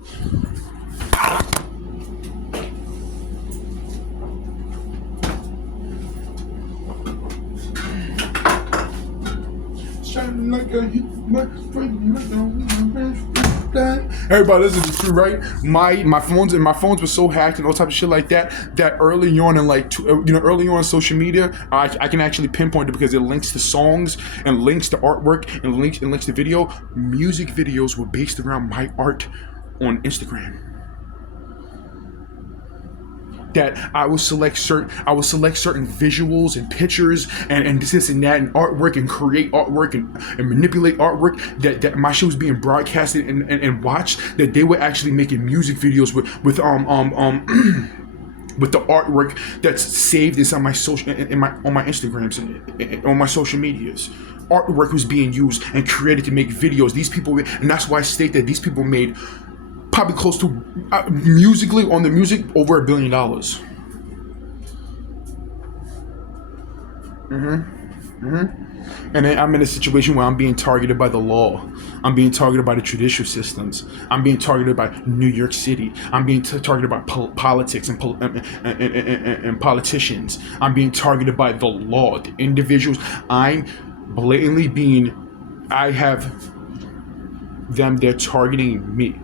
Everybody listen to this, right? My phones were so hacked and all type of shit like that. That early on in early on social media, I can actually pinpoint it because it links to songs and links to artwork and links to video. Music videos were based around my art on Instagram. That I will select certain visuals and pictures and this and that and artwork and create artwork and manipulate artwork that my shit was being broadcasted and watched, that they were actually making music videos with with the artwork that's saved inside my social on my Instagrams and on my social medias. Artwork was being used and created to make videos. These people, and that's why I state that these people made probably close to musically on the music over $1 billion. And then I'm in a situation where I'm being targeted by the law. I'm being targeted by the judicial systems. I'm being targeted by New York City. I'm being targeted by politics and politicians. I'm being targeted by the law, the individuals. I'm blatantly I have them, they're targeting me.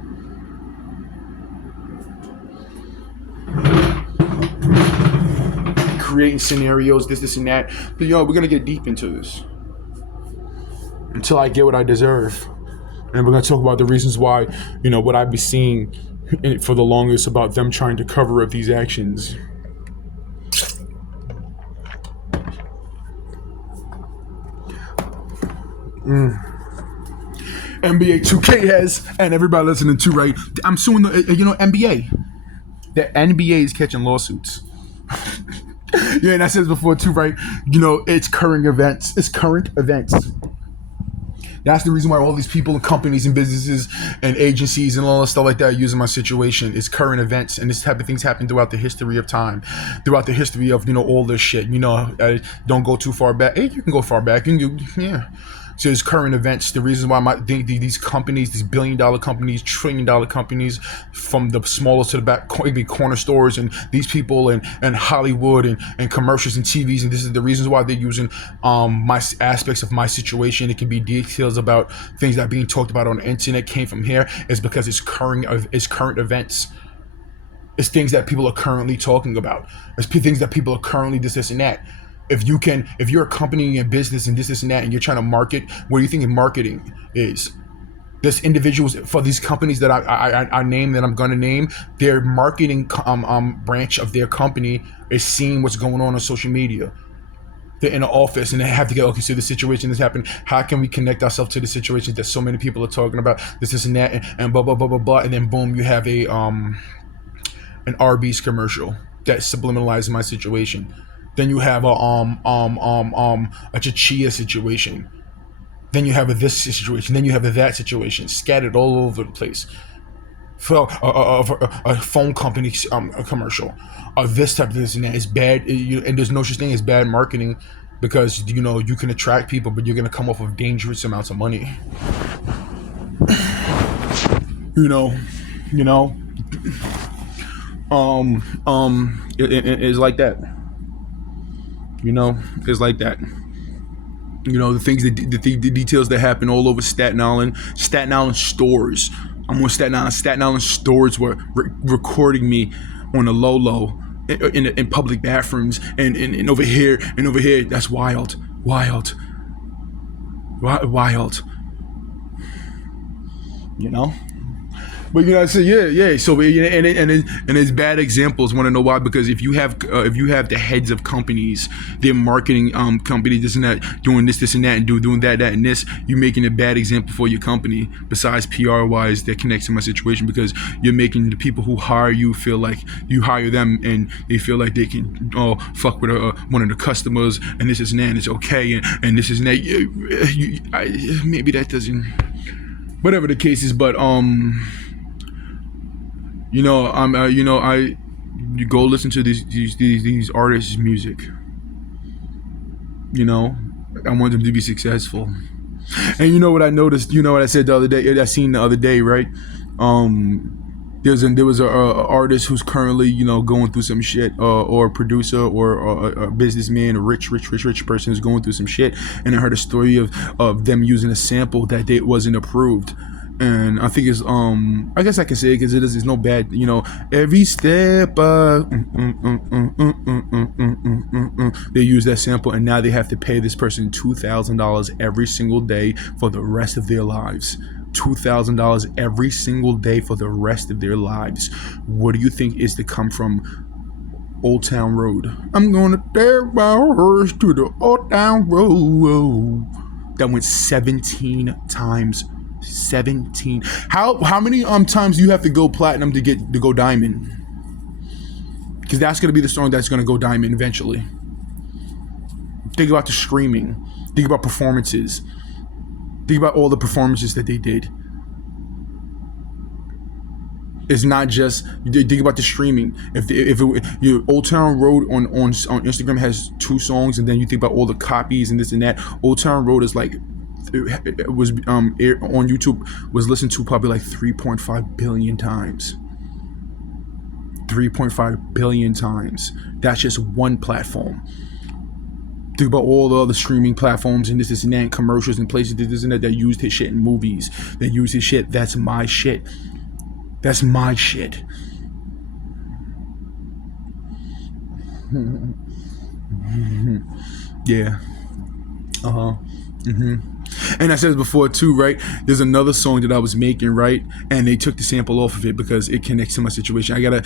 Creating scenarios, this and that. But we're gonna get deep into this until I get what I deserve, and we're gonna talk about the reasons why, what I've been seeing for the longest about them trying to cover up these actions. NBA 2K has, and everybody listening to, right? I'm suing the NBA. The NBA is catching lawsuits. And I said this before too, right? It's current events. It's current events. That's the reason why all these people and companies and businesses and agencies and all that stuff like that are using my situation. It's current events, and this type of things happen throughout the history of time, throughout the history of all this shit. Don't go too far back. Hey, you can go far back. So it's current events. The reason why these companies, these $1 billion companies, $1 trillion companies, from the smallest to the back, corner stores, and these people and Hollywood and commercials and TVs, and this is the reasons why they're using my aspects of my situation. It can be details about things that are being talked about on the internet came from here. Is because it's current events. It's things that people are currently talking about. It's things that people are currently this and that. If you're a company and business and this and that, and you're trying to market, what do you think marketing is? There's individuals for these companies that I name, that I'm gonna name. Their marketing branch of their company is seeing what's going on social media. They're in an office and they have to go, okay, so the situation has happened. How can we connect ourselves to the situations that so many people are talking about? This and that, and blah blah blah blah blah. And then boom, you have an Arby's commercial that subliminalizes my situation. Then you have a Chia situation. Then you have this situation. Then you have that situation, scattered all over the place. For a phone company commercial, this type of this and that is bad. And there's no such thing as bad marketing, because you can attract people, but you're gonna come off of dangerous amounts of money. It's like that. It's like that. The things the details that happen all over Staten Island stores. I'm on Staten Island stores were recording me on the low in public bathrooms and over here. That's wild. But I say yeah. So and it's bad examples. Want to know why? Because if you have the heads of companies, their marketing company, this and that, doing this and that, and doing that and this, you're making a bad example for your company. Besides PR wise, that connects to my situation, because you're making the people who hire you feel like you hire them, and they feel like they can fuck with one of the customers, and this and that, and it's okay, and this is that. Maybe that doesn't. whatever the case is. But I you go listen to these artists' music. You know, I want them to be successful. And you know what I noticed? You know what I said the other day? I seen the other day, right? There was a artist who's currently going through some shit, or a producer, or a businessman, a rich person who's going through some shit, and I heard a story of them using a sample that wasn't approved. And I think it's I guess I can say it because it's no bad, every step they use that sample, and now they have to pay this person $2,000 every single day for the rest of their lives. $2,000 every single day for the rest of their lives. What do you think is to come from Old Town Road? I'm gonna take my horse to the Old Town Road. That went 17 times. 17. How many times do you have to go platinum to go diamond? Because that's gonna be the song that's gonna go diamond eventually. Think about the streaming. Think about performances. Think about all the performances that they did. It's not just, think about the streaming. If Old Town Road on Instagram has 2 songs, and then you think about all the copies and this and that. Old Town Road is like, it was on YouTube, was listened to probably like 3.5 billion times. 3.5 billion times. That's just one platform. Think about all the other streaming platforms and this and that, and commercials and places this and that used his shit in movies. That used his shit. That's my shit. That's my shit. Yeah. And I said this before too, right? There's another song that I was making, right? And they took the sample off of it because it connects to my situation. I gotta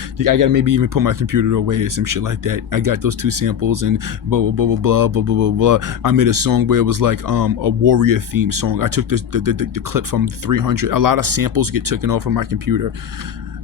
maybe even put my computer away or some shit like that. I got those 2 samples and blah blah blah blah blah blah blah blah. I made a song where it was like a warrior theme song. I took the clip from 300. A lot of samples get taken off of my computer.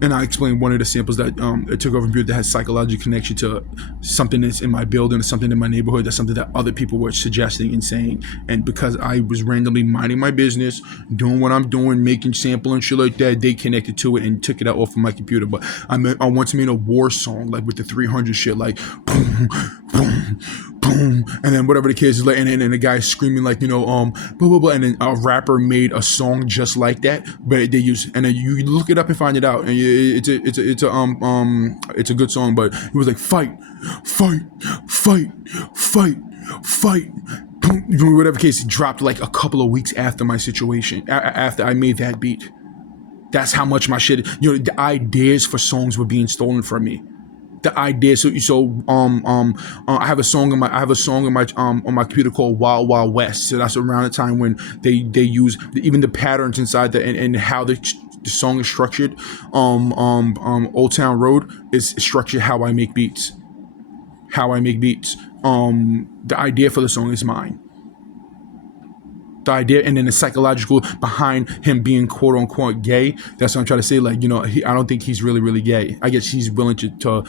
And I explained one of the samples that it took over that has psychological connection to something that's in my building, or something in my neighborhood, that's something that other people were suggesting and saying. And because I was randomly minding my business, doing what I'm doing, making sample and shit like that, they connected to it and took it out off of my computer. But I once made a war song, like with the 300 shit, like boom, boom, boom, and then whatever the case is, like, and the guy screaming like blah blah blah, and then a rapper made a song just like that, but they use, and then you look it up and find it out, and it's a good song, but it was like fight, boom, whatever case. It dropped like a couple of weeks after my situation, after I made that beat. That's how much my shit, the ideas for songs were being stolen from me. The idea, I have a song on my computer called Wild Wild West. So that's around the time when they use even the patterns inside and how the song is structured. Old Town Road is structured how I make beats. The idea for the song is mine. The idea, and then the psychological behind him being quote unquote gay. That's what I'm trying to say. Like, I don't think he's really gay. I guess he's willing to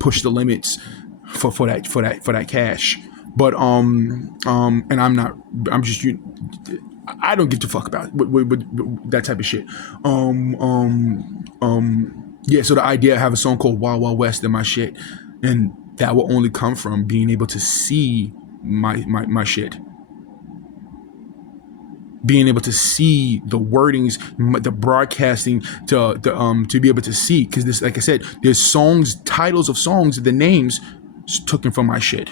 push the limits for that cash. But and I'm just, I don't give a fuck about with that type of shit. Yeah. So the idea, I have a song called Wild Wild West in my shit, and that will only come from being able to see my shit. Being able to see the wordings, the broadcasting, to be able to see, because this, like I said, there's songs, titles of songs, the names taken from my shit.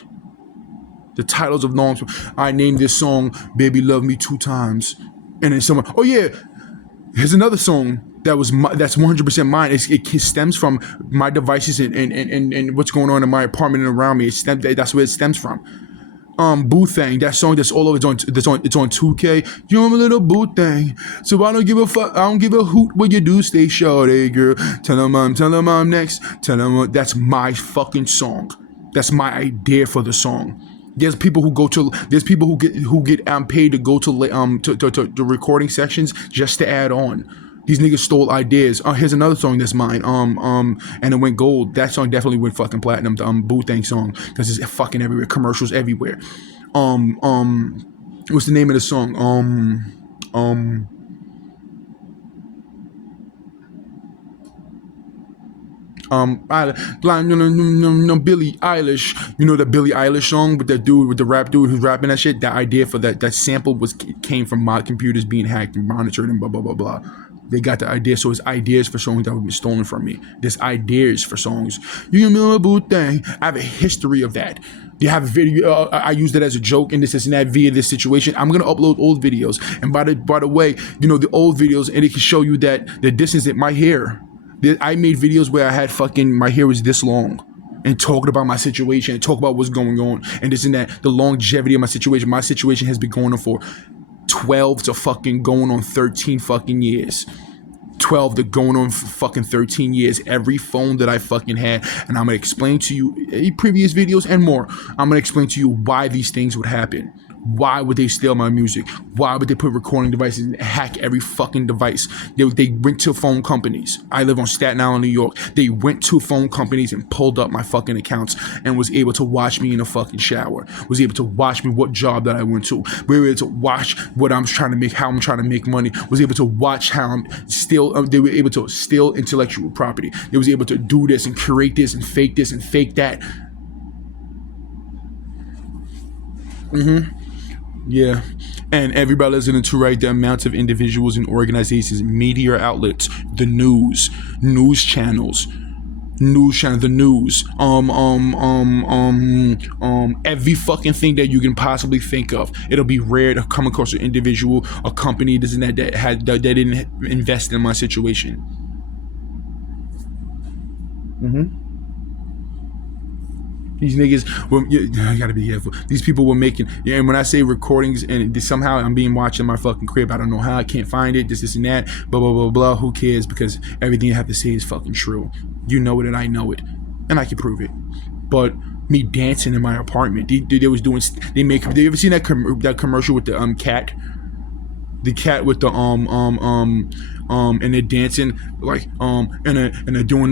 The titles of songs. I named this song "Baby Love Me 2 Times," and then someone, oh yeah, here's another song that's 100% mine. It stems from my devices and what's going on in my apartment and around me. That's where it stems from. Boo Thang, that song that's all over, it's on 2K. You're a little boo thing, so I don't give a fuck. I don't give a hoot what you do. Stay shorty, girl. Tell them I'm next. Tell them that's my fucking song. That's my idea for the song. There's people who get paid to go to the recording sections just to add on. These niggas stole ideas. Here's another song that's mine. And it went gold. That song definitely went fucking platinum. The Boo Thang song, because it's fucking everywhere. Commercials everywhere. What's the name of the song? Billie Eilish. You know the Billie Eilish song with that dude, with the rap dude who's rapping that shit? That idea for that sample came from my computers being hacked and monitored and blah, blah, blah, blah. They got the idea, so it's ideas for songs that have been stolen from me. There's ideas for songs. You know about thing. I have a history of that. You have a video. I used it as a joke in this and that via this situation. I'm gonna upload old videos, and by the way, you know the old videos, and it can show you that the distance that my hair. I made videos where I had my hair was this long, and talking about my situation, and talk about what's going on, and this and that. The longevity of my situation. My situation has been going on for 12 to fucking going on 13 fucking years. 12 to going on for fucking 13 years. Every phone that I fucking had. And I'm going to explain to you in previous videos and more. I'm going to explain to you why these things would happen. Why would they steal my music? Why would they put recording devices and hack every fucking device? They went to phone companies. I live on Staten Island, New York. They went to phone companies and pulled up my fucking accounts and was able to watch me in a fucking shower. Was able to watch me what job that I went to. We were able to watch what I'm trying to make, how I'm trying to make money. Was able to watch how I'm still, they were able to steal intellectual property. They was able to do this and create this and fake that. Yeah, and everybody listening to right, the amounts of individuals and organizations, media outlets, the news channels, the news, every fucking thing that you can possibly think of. It'll be rare to come across an individual, a company, this and that that didn't invest in my situation. These niggas, well, I gotta be careful. These people were making, and when I say recordings, and somehow I'm being watched in my fucking crib, I don't know how, I can't find it, this and that, blah, blah, blah, blah, who cares, because everything you have to say is fucking true. You know it and I know it, and I can prove it. But me dancing in my apartment, they was doing, they ever seen that commercial with the cat? The cat with the and they're dancing like and they're doing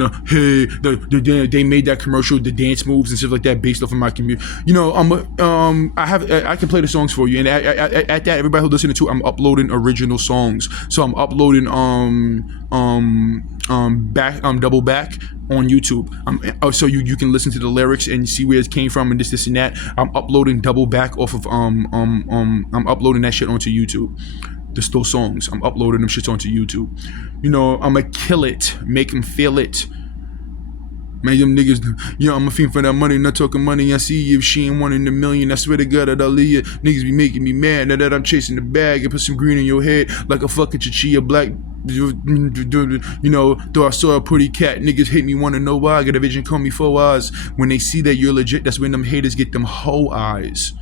they made that commercial, the dance moves and stuff like that based off of my community. You know, I can play the songs for you, and at that, everybody who listening to it, I'm uploading original songs. So I'm uploading double back on YouTube. So you can listen to the lyrics and see where it came from and this and that. I'm uploading double back off of I'm uploading that shit onto YouTube. Those songs, I'm uploading them shits onto YouTube. You know, I'ma kill it, make them feel it. Man, them niggas, you know, I'm a fiend for that money, not talking money. I see if she ain't one in a million. I swear to God that I'll leave you. Niggas be making me mad now that I'm chasing the bag and put some green in your head like a fucking chichilla black. You know, though I saw a pretty cat, niggas hate me, wanna know why. I got a vision, call me 4 eyes. When they see that you're legit, that's when them haters get them hoe eyes.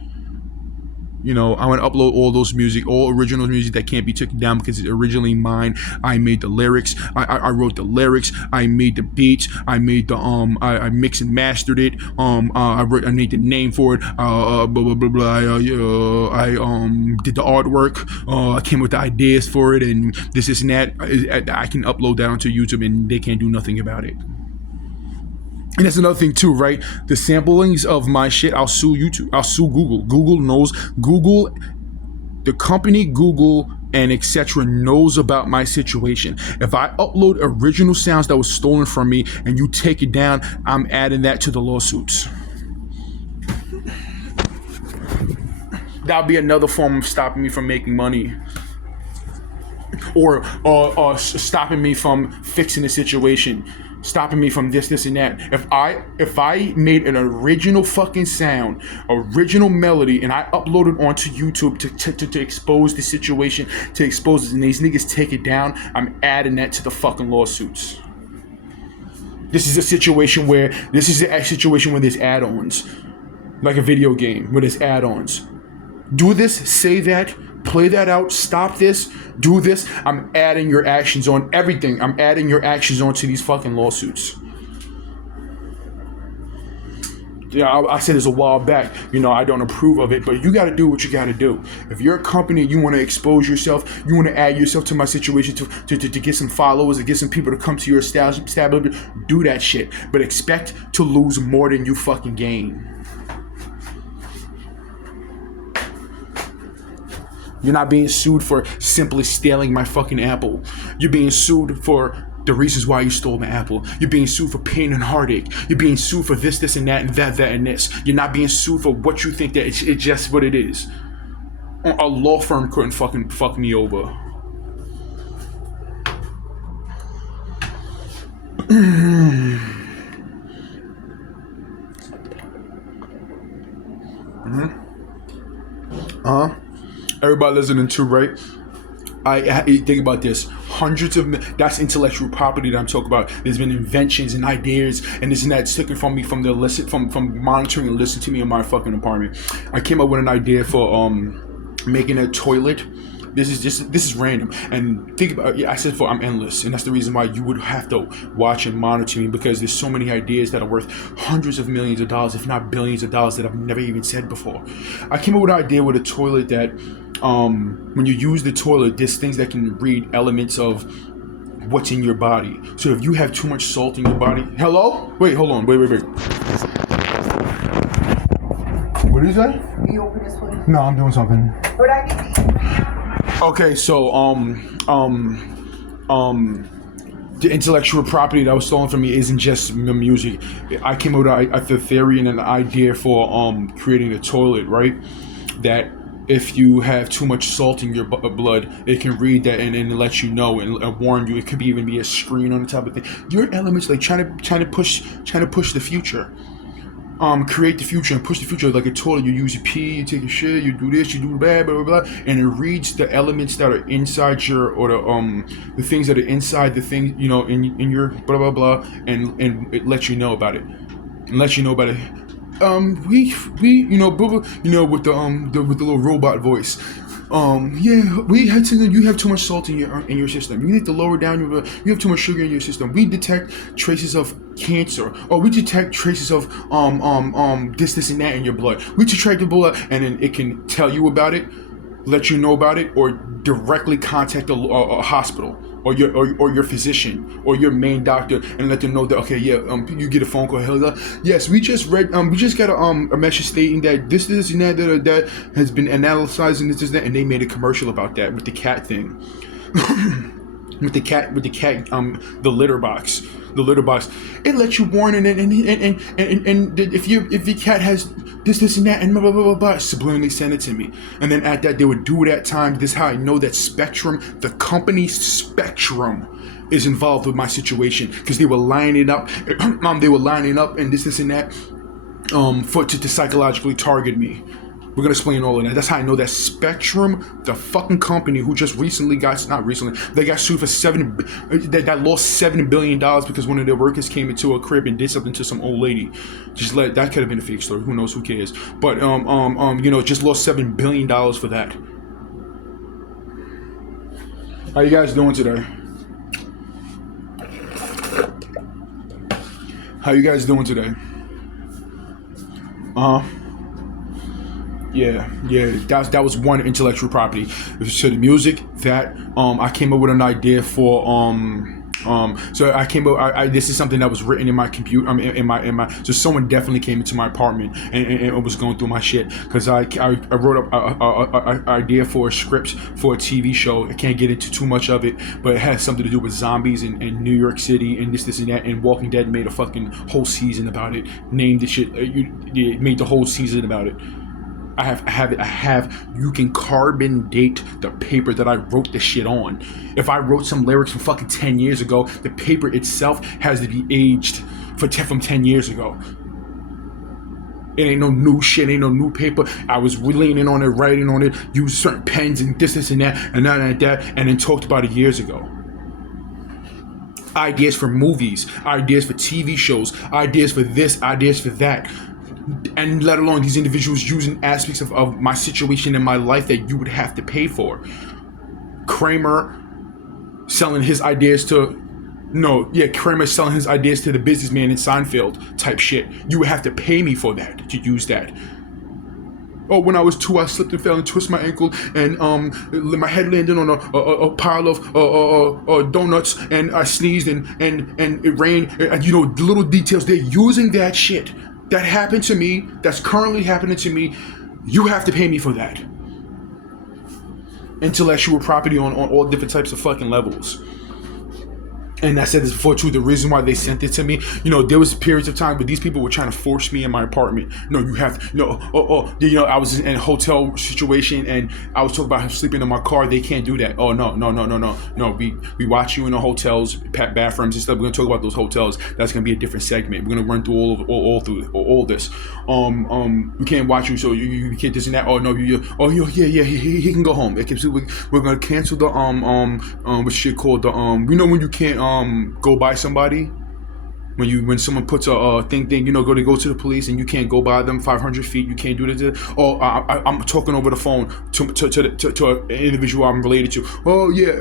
You know, I want to upload all those music, all original music that can't be taken down because it's originally mine. I made the lyrics. I wrote the lyrics. I made the beats. I made the I mixed and mastered it. I made the name for it. Blah blah blah blah. I did the artwork. I came with the ideas for it, and this and that. I can upload that onto YouTube, and they can't do nothing about it. And that's another thing too, right? The samplings of my shit, I'll sue YouTube. I'll sue Google. Google, the company Google and etc. knows about my situation. If I upload original sounds that was stolen from me and you take it down, I'm adding that to the lawsuits. That'll be another form of stopping me from making money. Or stopping me from fixing the situation. Stopping me from this and that. If I made an original fucking sound, original melody, and I uploaded onto YouTube to expose the situation, to expose it, and these niggas take it down, I'm adding that to the fucking lawsuits. This is a situation where there's add-ons, like a video game where there's add-ons. Do this, say that, play that out, stop this, do this. I'm adding your actions on everything. I'm adding your actions onto these fucking lawsuits. Yeah, I said this a while back, you know, I don't approve of it, but you got to do what you got to do. If you're a company, you want to expose yourself, you want to add yourself to my situation to get some followers, to get some people to come to your establishment, do that shit. But expect to lose more than you fucking gain. You're not being sued for simply stealing my fucking apple. You're being sued for the reasons why you stole my apple. You're being sued for pain and heartache. You're being sued for this, and that, and that, and this. You're not being sued for what you think that it's just what it is. A law firm couldn't fucking fuck me over. Everybody listening to, right? I think about this. Hundreds of that's intellectual property that I'm talking about. There's been inventions and ideas and this and that taken from me from monitoring and listening to me in my fucking apartment. I came up with an idea for making a toilet. This is random. And think about I said I'm endless, and that's the reason why you would have to watch and monitor me, because there's so many ideas that are worth hundreds of millions of dollars, if not billions of dollars, that I've never even said before. I came up with an idea with a toilet that when you use the toilet, there's things that can read elements of what's in your body. So if you have too much salt in your body, hello? Wait, hold on. Wait. What did you say? You open this one? No, I'm doing something. What I need? Okay, so the intellectual property that was stolen from me isn't just music. I came up with the theory and an idea for creating a toilet, right? That if you have too much salt in your blood, it can read that and let you know and warn you. It could even be a screen on the top of the thing. Your elements, like trying to push the future. Create the future and push the future like a toilet. You use your pee, you take your shit, you do this, you do that, blah, blah, blah, and it reads the elements that are inside your, or the things that are inside the thing, you know, in your blah blah blah, and it lets you know about it, we you know, with the little robot voice. You have too much salt in your system. You need to lower down you have too much sugar in your system. We detect traces of cancer, or we detect traces of this and that in your blood. We detect the blood, and then it can tell you about it, let you know about it, or directly contact a hospital or your physician or your main doctor and let them know that you get a phone call. Yes, we just got a message stating that this and that has been analyzed and this and that, and they made a commercial about that with the cat thing. with the cat, the litter box. It lets you warn and if your cat has this and that and blah blah blah blah, subliminally send it to me. And then at that, they would do it at times. This is how I know that Spectrum, the company Spectrum, is involved with my situation, because they were lining up. And this and that to psychologically target me. We're gonna explain all of that. That's how I know that Spectrum, the fucking company who just recently they got sued for that lost $7 billion because one of their workers came into a crib and did something to some old lady. That could have been a fake story. Who knows? Who cares? But just lost $7 billion for that. How you guys doing today? Yeah, that was one intellectual property. So the music that I came up with an idea for this is something that was written in my computer in my so someone definitely came into my apartment and was going through my shit, because I wrote up a idea for a script for a TV show. I can't get into too much of it, but it has something to do with zombies in New York City and this and that, and Walking Dead made a fucking whole season about it, named the shit made the whole season about it. I have you can carbon date the paper that I wrote this shit on. If I wrote some lyrics from fucking 10 years ago, the paper itself has to be aged from 10 years ago. It ain't no new shit, ain't no new paper. I was leaning on it, writing on it, used certain pens and this and that, and that, and then talked about it years ago. Ideas for movies, ideas for TV shows, ideas for this, ideas for that. And let alone these individuals using aspects of my situation in my life that you would have to pay for. Kramer selling his ideas to the businessman in Seinfeld type shit. You would have to pay me for that, to use that. Oh, when I was 2, I slipped and fell and twisted my ankle, and my head landed on a pile of donuts, and I sneezed, and it rained. Little details. They're using that shit. That happened to me, that's currently happening to me. You have to pay me for that. Intellectual property on all different types of fucking levels. And I said this before too, the reason why they sent it to me, there was periods of time where these people were trying to force me in my apartment. No, you have, I was in a hotel situation and I was talking about sleeping in my car. They can't do that. Oh, no. We watch you in the hotels, bathrooms and stuff. We're going to talk about those hotels. That's going to be a different segment. We're going to run through all this. We can't watch you, so you can't this and that. Oh, no, he can go home. We're going to cancel the, what shit called the, when you can't, go by somebody, when someone puts a thing, go to the police and you can't go by them 500 feet, you can't do this. I'm talking over the phone to an individual I'm related to. Oh yeah,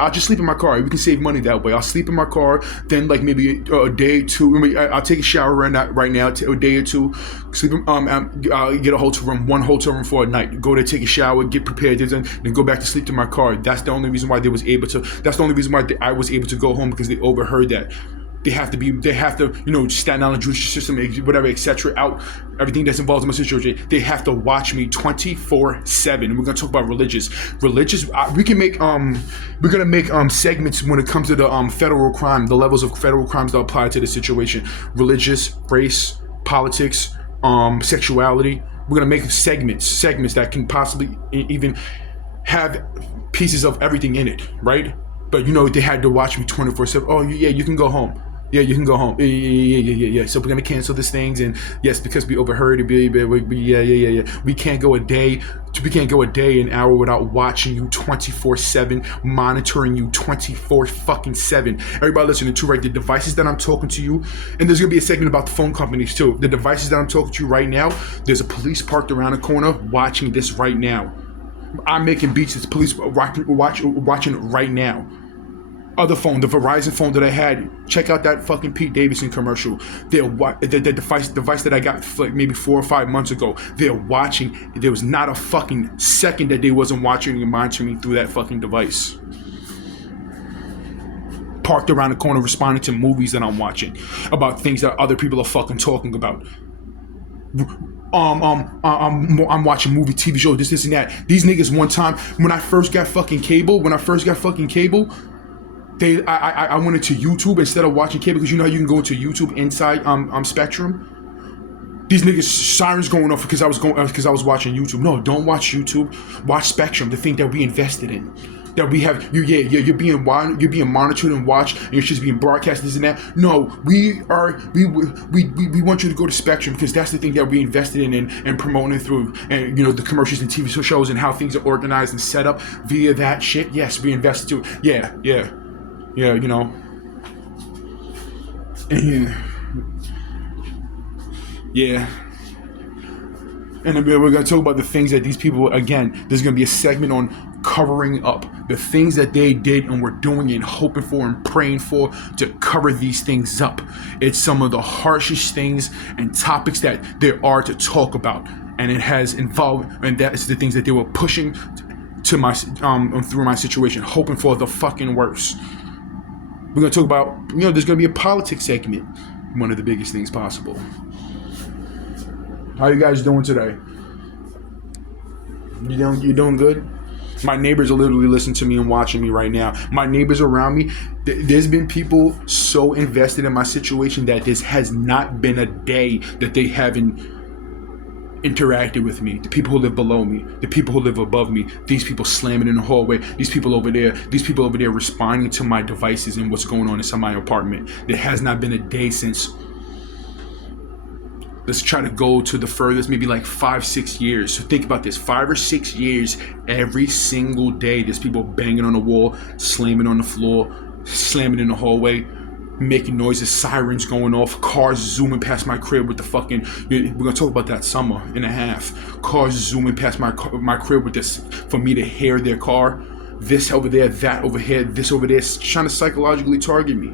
I'll just sleep in my car. We can save money that way. I'll sleep in my car, then like maybe a day or two. I'll take a shower right now, a day or two. Sleep. I'll get one hotel room for a night. Go there, take a shower, get prepared, then go back to sleep to my car. That's the only reason why they was able to. That's the only reason why I was able to go home, because they overheard that. They have to stand down the judicial system, whatever, etc. Out everything that's involved in my situation. They have to watch me 24/7. And we're gonna talk about religious. We can make we're gonna make segments when it comes to the federal crime, the levels of federal crimes that apply to the situation. Religious, race, politics, sexuality. We're gonna make segments that can possibly even have pieces of everything in it, right? But they had to watch me 24/7. Oh yeah, you can go home. Yeah, you can go home. Yeah. So we're gonna cancel these things, and yes, because we overheard it. Yeah. We can't go a day, an hour without watching you 24/7, monitoring you 24/7. Everybody listening to, right? The devices that I'm talking to you, and there's gonna be a segment about the phone companies too. The devices that I'm talking to you right now. There's a police parked around the corner watching this right now. I'm making beats. It's police watching right now. Other phone, the Verizon phone that I had. Check out that fucking Pete Davidson commercial. The device that I got like maybe 4 or 5 months ago. They're watching. There was not a fucking second that they wasn't watching and monitoring me through that fucking device. Parked around the corner, responding to movies that I'm watching about things that other people are fucking talking about. I'm watching movie, TV show, this and that. These niggas one time, when I first got fucking cable, I went into YouTube instead of watching cable, because you know how you can go into YouTube inside Spectrum. These niggas sirens going off because I was watching YouTube. No, don't watch YouTube. Watch Spectrum, the thing that we invested in. That we have, you're being monitored and watched, and you're just being broadcast this and that. No, we want you to go to Spectrum, because that's the thing that we invested in and promoting through, and the commercials and TV shows and how things are organized and set up via that shit. Yes, we invested too. Yeah. And then we're going to talk about the things that these people, again, there's going to be a segment on covering up the things that they did and were doing and hoping for and praying for to cover these things up. It's some of the harshest things and topics that there are to talk about. And it has involved, and that's the things that they were pushing to my through my situation, hoping for the fucking worst. We're going to talk about, there's going to be a politics segment, one of the biggest things possible. How you guys doing today? You doing good? My neighbors are literally listening to me and watching me right now. My neighbors around me, there's been people so invested in my situation that this has not been a day that they haven't interacted with me. The people who live below me, the people who live above me, these people slamming in the hallway, these people over there responding to my devices and what's going on inside my apartment. There has not been a day since, let's try to go to the furthest, maybe like 5-6 years. So think about this, 5 or 6 years, every single day, there's people banging on the wall, slamming on the floor, slamming in the hallway, making noises, sirens going off, cars zooming past my crib with the fucking, we're gonna talk about that summer and a half, cars zooming past my crib with this, for me to hear their car, this over there, that over here, this over there, trying to psychologically target me.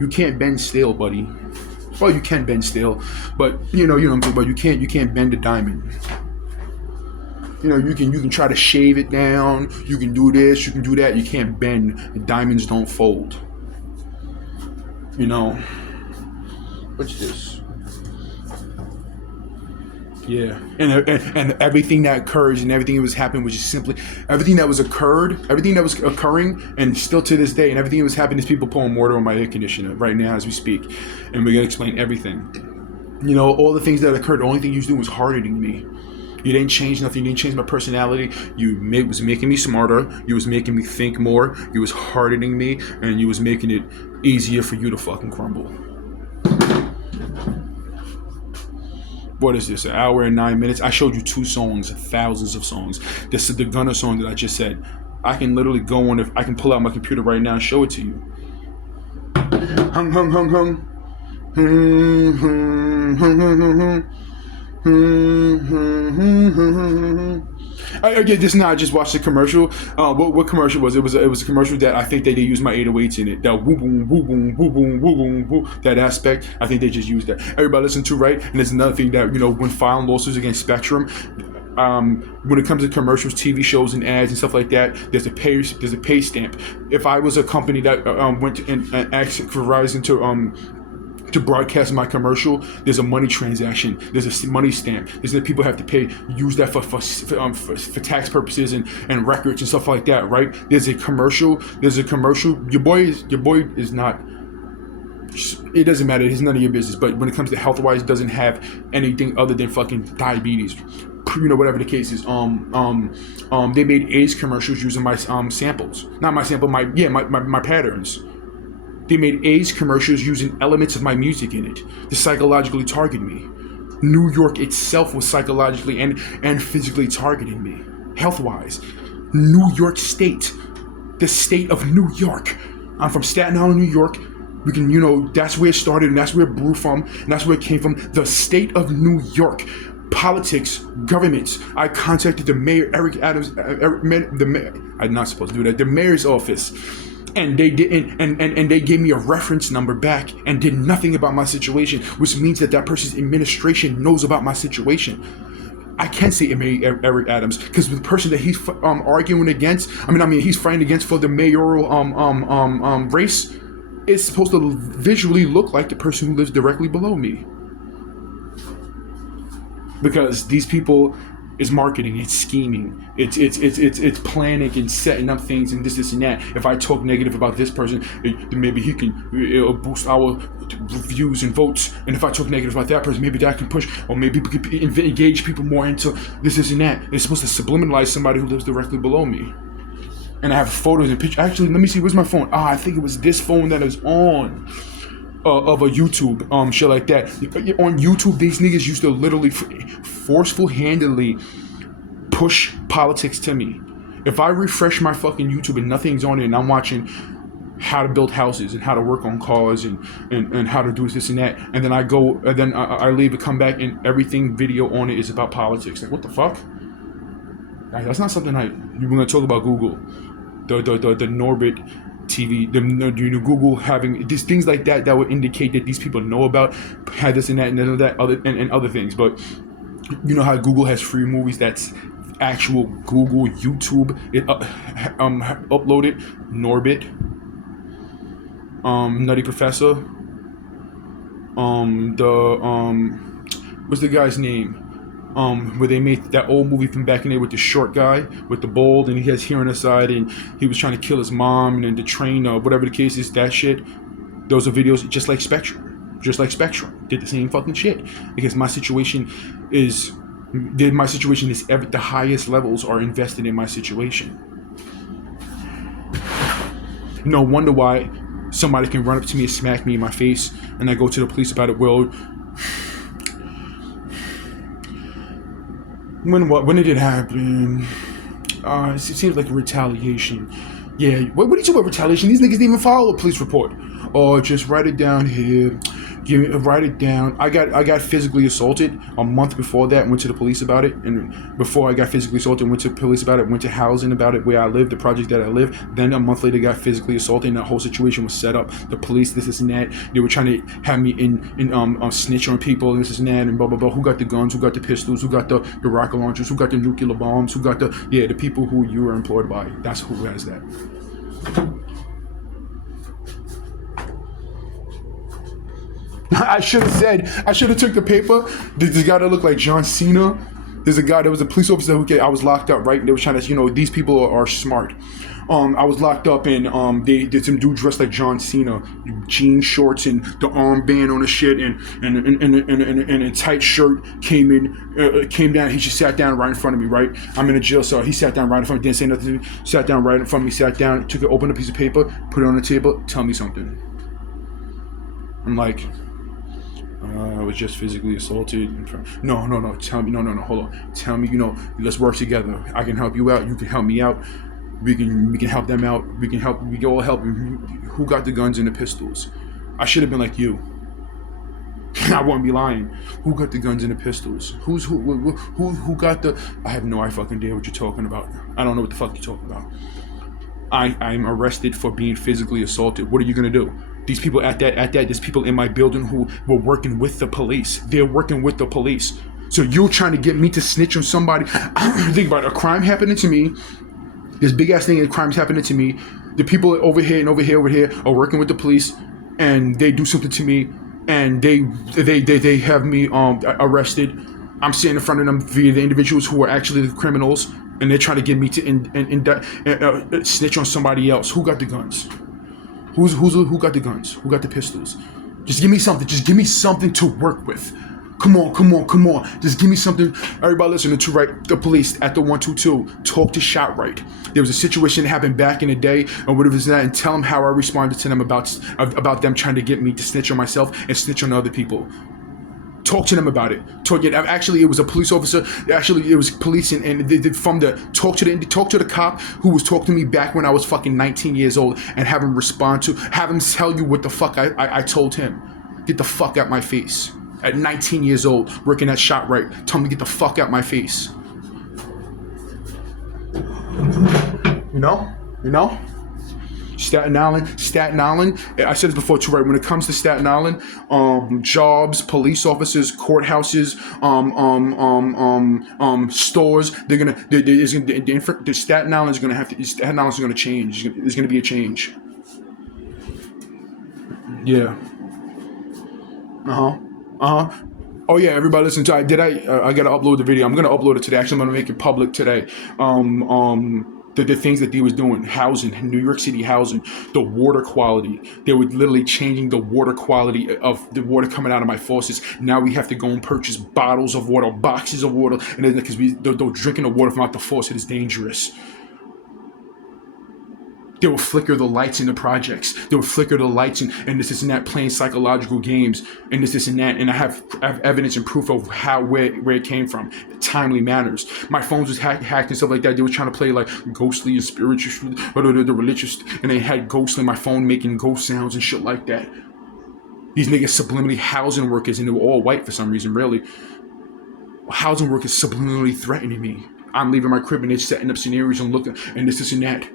You can't bend still, buddy. Well, you can bend still, but you know what I'm talking about. You can't bend a diamond. You can try to shave it down. You can do this. You can do that. You can't bend. Diamonds don't fold. What's this? Yeah, and everything that occurs and everything that was happening was just simply everything that was occurring, and still to this day, and everything that was happening is people pouring water on my air conditioner right now as we speak, and we're gonna explain everything. You know, all the things that occurred. The only thing you was doing was hardening me. You didn't change nothing. You didn't change my personality. Was making me smarter. You was making me think more. You was hardening me, and you was making it easier for you to fucking crumble. What is this, an hour and 9 minutes? I showed you 2 songs, thousands of songs. This is the Gunna song that I just said. I can literally go on, if I can pull out my computer right now and show it to you. Hung, hung, hung, hung. Again, just now I just watched the commercial. What commercial was it? Was a commercial that I think that they used my 808s in it. That woo boom, woo boom, woo boom, woo boom, woo. That aspect, I think they just used that. Everybody listen to, right? And there's another thing that, you know, when filing lawsuits against Spectrum, when it comes to commercials, TV shows, and ads and stuff like that, there's a pay stamp. If I was a company that went and asked Verizon to broadcast my commercial, there's a money transaction, there's a money stamp, there's that people have to pay, use that for tax purposes and records and stuff like that, right? There's a commercial. Your boy is not, it doesn't matter, it's none of your business, but when it comes to health wise, it doesn't have anything other than fucking diabetes, you know, whatever the case is. They made AIDS commercials using my samples, not my sample, my patterns. They made AIDS commercials using elements of my music in it to psychologically target me. New York itself was psychologically and physically targeting me, health-wise. New York State, the state of New York. I'm from Staten Island, New York. We can, you know, that's where it started, and that's where it grew from, and that's where it came from. The state of New York. Politics, governments. I contacted the mayor, Eric Adams. I'm not supposed to do that. The mayor's office. And they didn't, and they gave me a reference number back and did nothing about my situation, which means that person's administration knows about my situation. I can't say Eric Adams because the person that he's arguing against, he's fighting against for the mayoral race, is supposed to visually look like the person who lives directly below me. Because these people is marketing, it's scheming, it's planning and setting up things and this and that. If I talk negative about this person, maybe it'll boost our views and votes. And if I talk negative about that person, maybe that can push, or maybe we could engage people more into this and that. It's supposed to subliminalize somebody who lives directly below me. And I have photos and pictures. Actually, let me see, where's my phone? I think it was this phone that is on. Of a YouTube, shit like that. On YouTube, these niggas used to literally handedly push politics to me. If I refresh my fucking YouTube and nothing's on it, and I'm watching how to build houses and how to work on cars and how to do this and that, and then I leave and come back and everything video on it is about politics. Like, what the fuck? That's not something you're gonna talk about. Google, the Norbit TV, Google having these things like that would indicate that these people know about, had this and that and that other things. But you know how Google has free movies that's actual Google YouTube uploaded. Norbit, Nutty Professor, what's the guy's name? Where they made that old movie from back in there with the short guy with the bald and he has hair on his side and he was trying to kill his mom and then the train or whatever the case is, that shit. Those are videos just like Spectrum. Did the same fucking shit. Because my situation is the highest levels are invested in my situation. No wonder why somebody can run up to me and smack me in my face and I go to the police about it. Well, when did it happen? It seems like a retaliation. Yeah, what do you do about retaliation? These niggas didn't even file a police report. Or just write it down here. Write it down. I got physically assaulted a month before that. Went to the police about it, and before I got physically assaulted, went to police about it. Went to housing about it, where I live, the project that I live. Then a month later, got physically assaulted, and that whole situation was set up. The police, this and that. They were trying to have me in snitch on people, this and that, and blah blah blah. Who got the guns? Who got the pistols? Who got the rocket launchers? Who got the nuclear bombs? Who got the people who you were employed by? That's who has that. I should have took the paper. There's a guy that looked like John Cena. There's a guy that was a police officer I was locked up, right? And they were trying to, these people are smart. I was locked up and they did some dude dressed like John Cena, jean shorts and the armband on the shit and a tight shirt came down. He just sat down right in front of me, right? I'm in a jail cell. He sat down right in front of me, didn't say nothing to me, sat down right in front of me, sat down, opened a piece of paper, put it on the table, tell me something. I'm like, I was just physically assaulted. No. Tell me, no. Hold on. Tell me, let's work together. I can help you out. You can help me out. We can help them out. We can all help. Who got the guns and the pistols? I should have been like you. I wouldn't be lying. Who got the guns and the pistols? Who got the? I have no fucking idea what you're talking about. I don't know what the fuck you're talking about. I'm arrested for being physically assaulted. What are you gonna do? These people there's people in my building who were working with the police. They're working with the police. So you're trying to get me to snitch on somebody. Think about it. A crime happening to me. This big ass thing of crimes happening to me. The people over here are working with the police, and they do something to me, and they have me arrested. I'm sitting in front of them via the individuals who are actually the criminals, and they're trying to get me to snitch on somebody else. Who got the guns? Who got the guns? Who got the pistols? Just give me something. Just give me something to work with. Come on. Just give me something. Everybody listening to right, the police at the 122, talk to ShotRight. There was a situation that happened back in the day, or whatever it's that, and tell them how I responded to them about them trying to get me to snitch on myself and snitch on other people. Talk to them about it. Actually, it was a police officer. Actually, it was police, and they did talk to the cop who was talking to me back when I was fucking 19 years old, and have him tell you what the fuck I told him. Get the fuck out my face. At 19 years old, working at ShotRight, tell me to get the fuck out my face. You know? Staten Island. I said this before too, right? When it comes to Staten Island, jobs, police officers, courthouses, stores, Staten Island is gonna change. There's gonna be a change. Yeah. Oh yeah, everybody listen to it. I gotta upload the video. I'm gonna upload it today. Actually, I'm gonna make it public today. The things that they was doing, housing, New York City housing, the water quality. They were literally changing the water quality of the water coming out of my faucets. Now we have to go and purchase bottles of water, boxes of water, and then because they're drinking the water from out the faucet is dangerous. They will flicker the lights in the projects. They will flicker the lights and this and that, playing psychological games and this and that. And I have evidence and proof of where it came from. Timely manners. My phones was hacked and stuff like that. They were trying to play like ghostly and spiritual, or the religious, and they had ghostly my phone making ghost sounds and shit like that. These niggas subliminally housing workers, and they were all white for some reason, really. Housing workers subliminally threatening me. I'm leaving my crib and they're setting up scenarios and looking and this and that.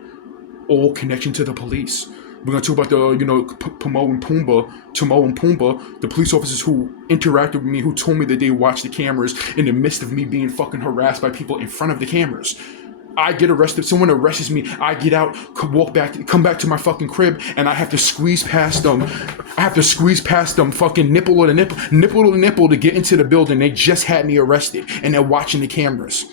All connection to the police. We're gonna talk about the, Timon and Pumbaa, the police officers who interacted with me, who told me that they watched the cameras in the midst of me being fucking harassed by people in front of the cameras. I get arrested, someone arrests me, I get out, come back to my fucking crib, and I have to squeeze past them. Fucking nipple to nipple to get into the building. They just had me arrested, and they're watching the cameras.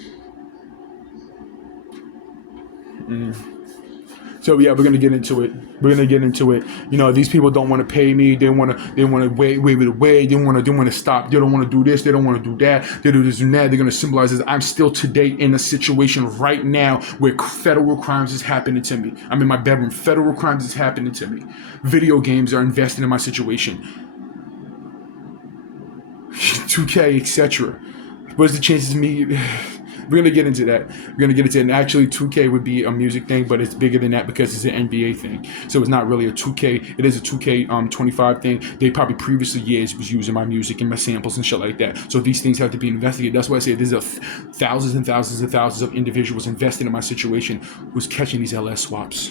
So yeah, we're gonna get into it. These people don't want to pay me. They want to wave it away. They want to stop. They don't want to do this. They don't want to do that. They do this and that. They're gonna symbolize this. I'm still today in a situation right now where federal crimes is happening to me. I'm in my bedroom. Federal crimes is happening to me. Video games are invested in my situation. 2K, etc. What's the chances of me? We're going to get into that. And actually 2K would be a music thing, but it's bigger than that because it's an NBA thing. So it's not really a 2K. It is a 2K25 thing. They probably previously years was using my music and my samples and shit like that. So these things have to be investigated. That's why I say there's thousands and thousands and thousands of individuals invested in my situation who's catching these LS swaps.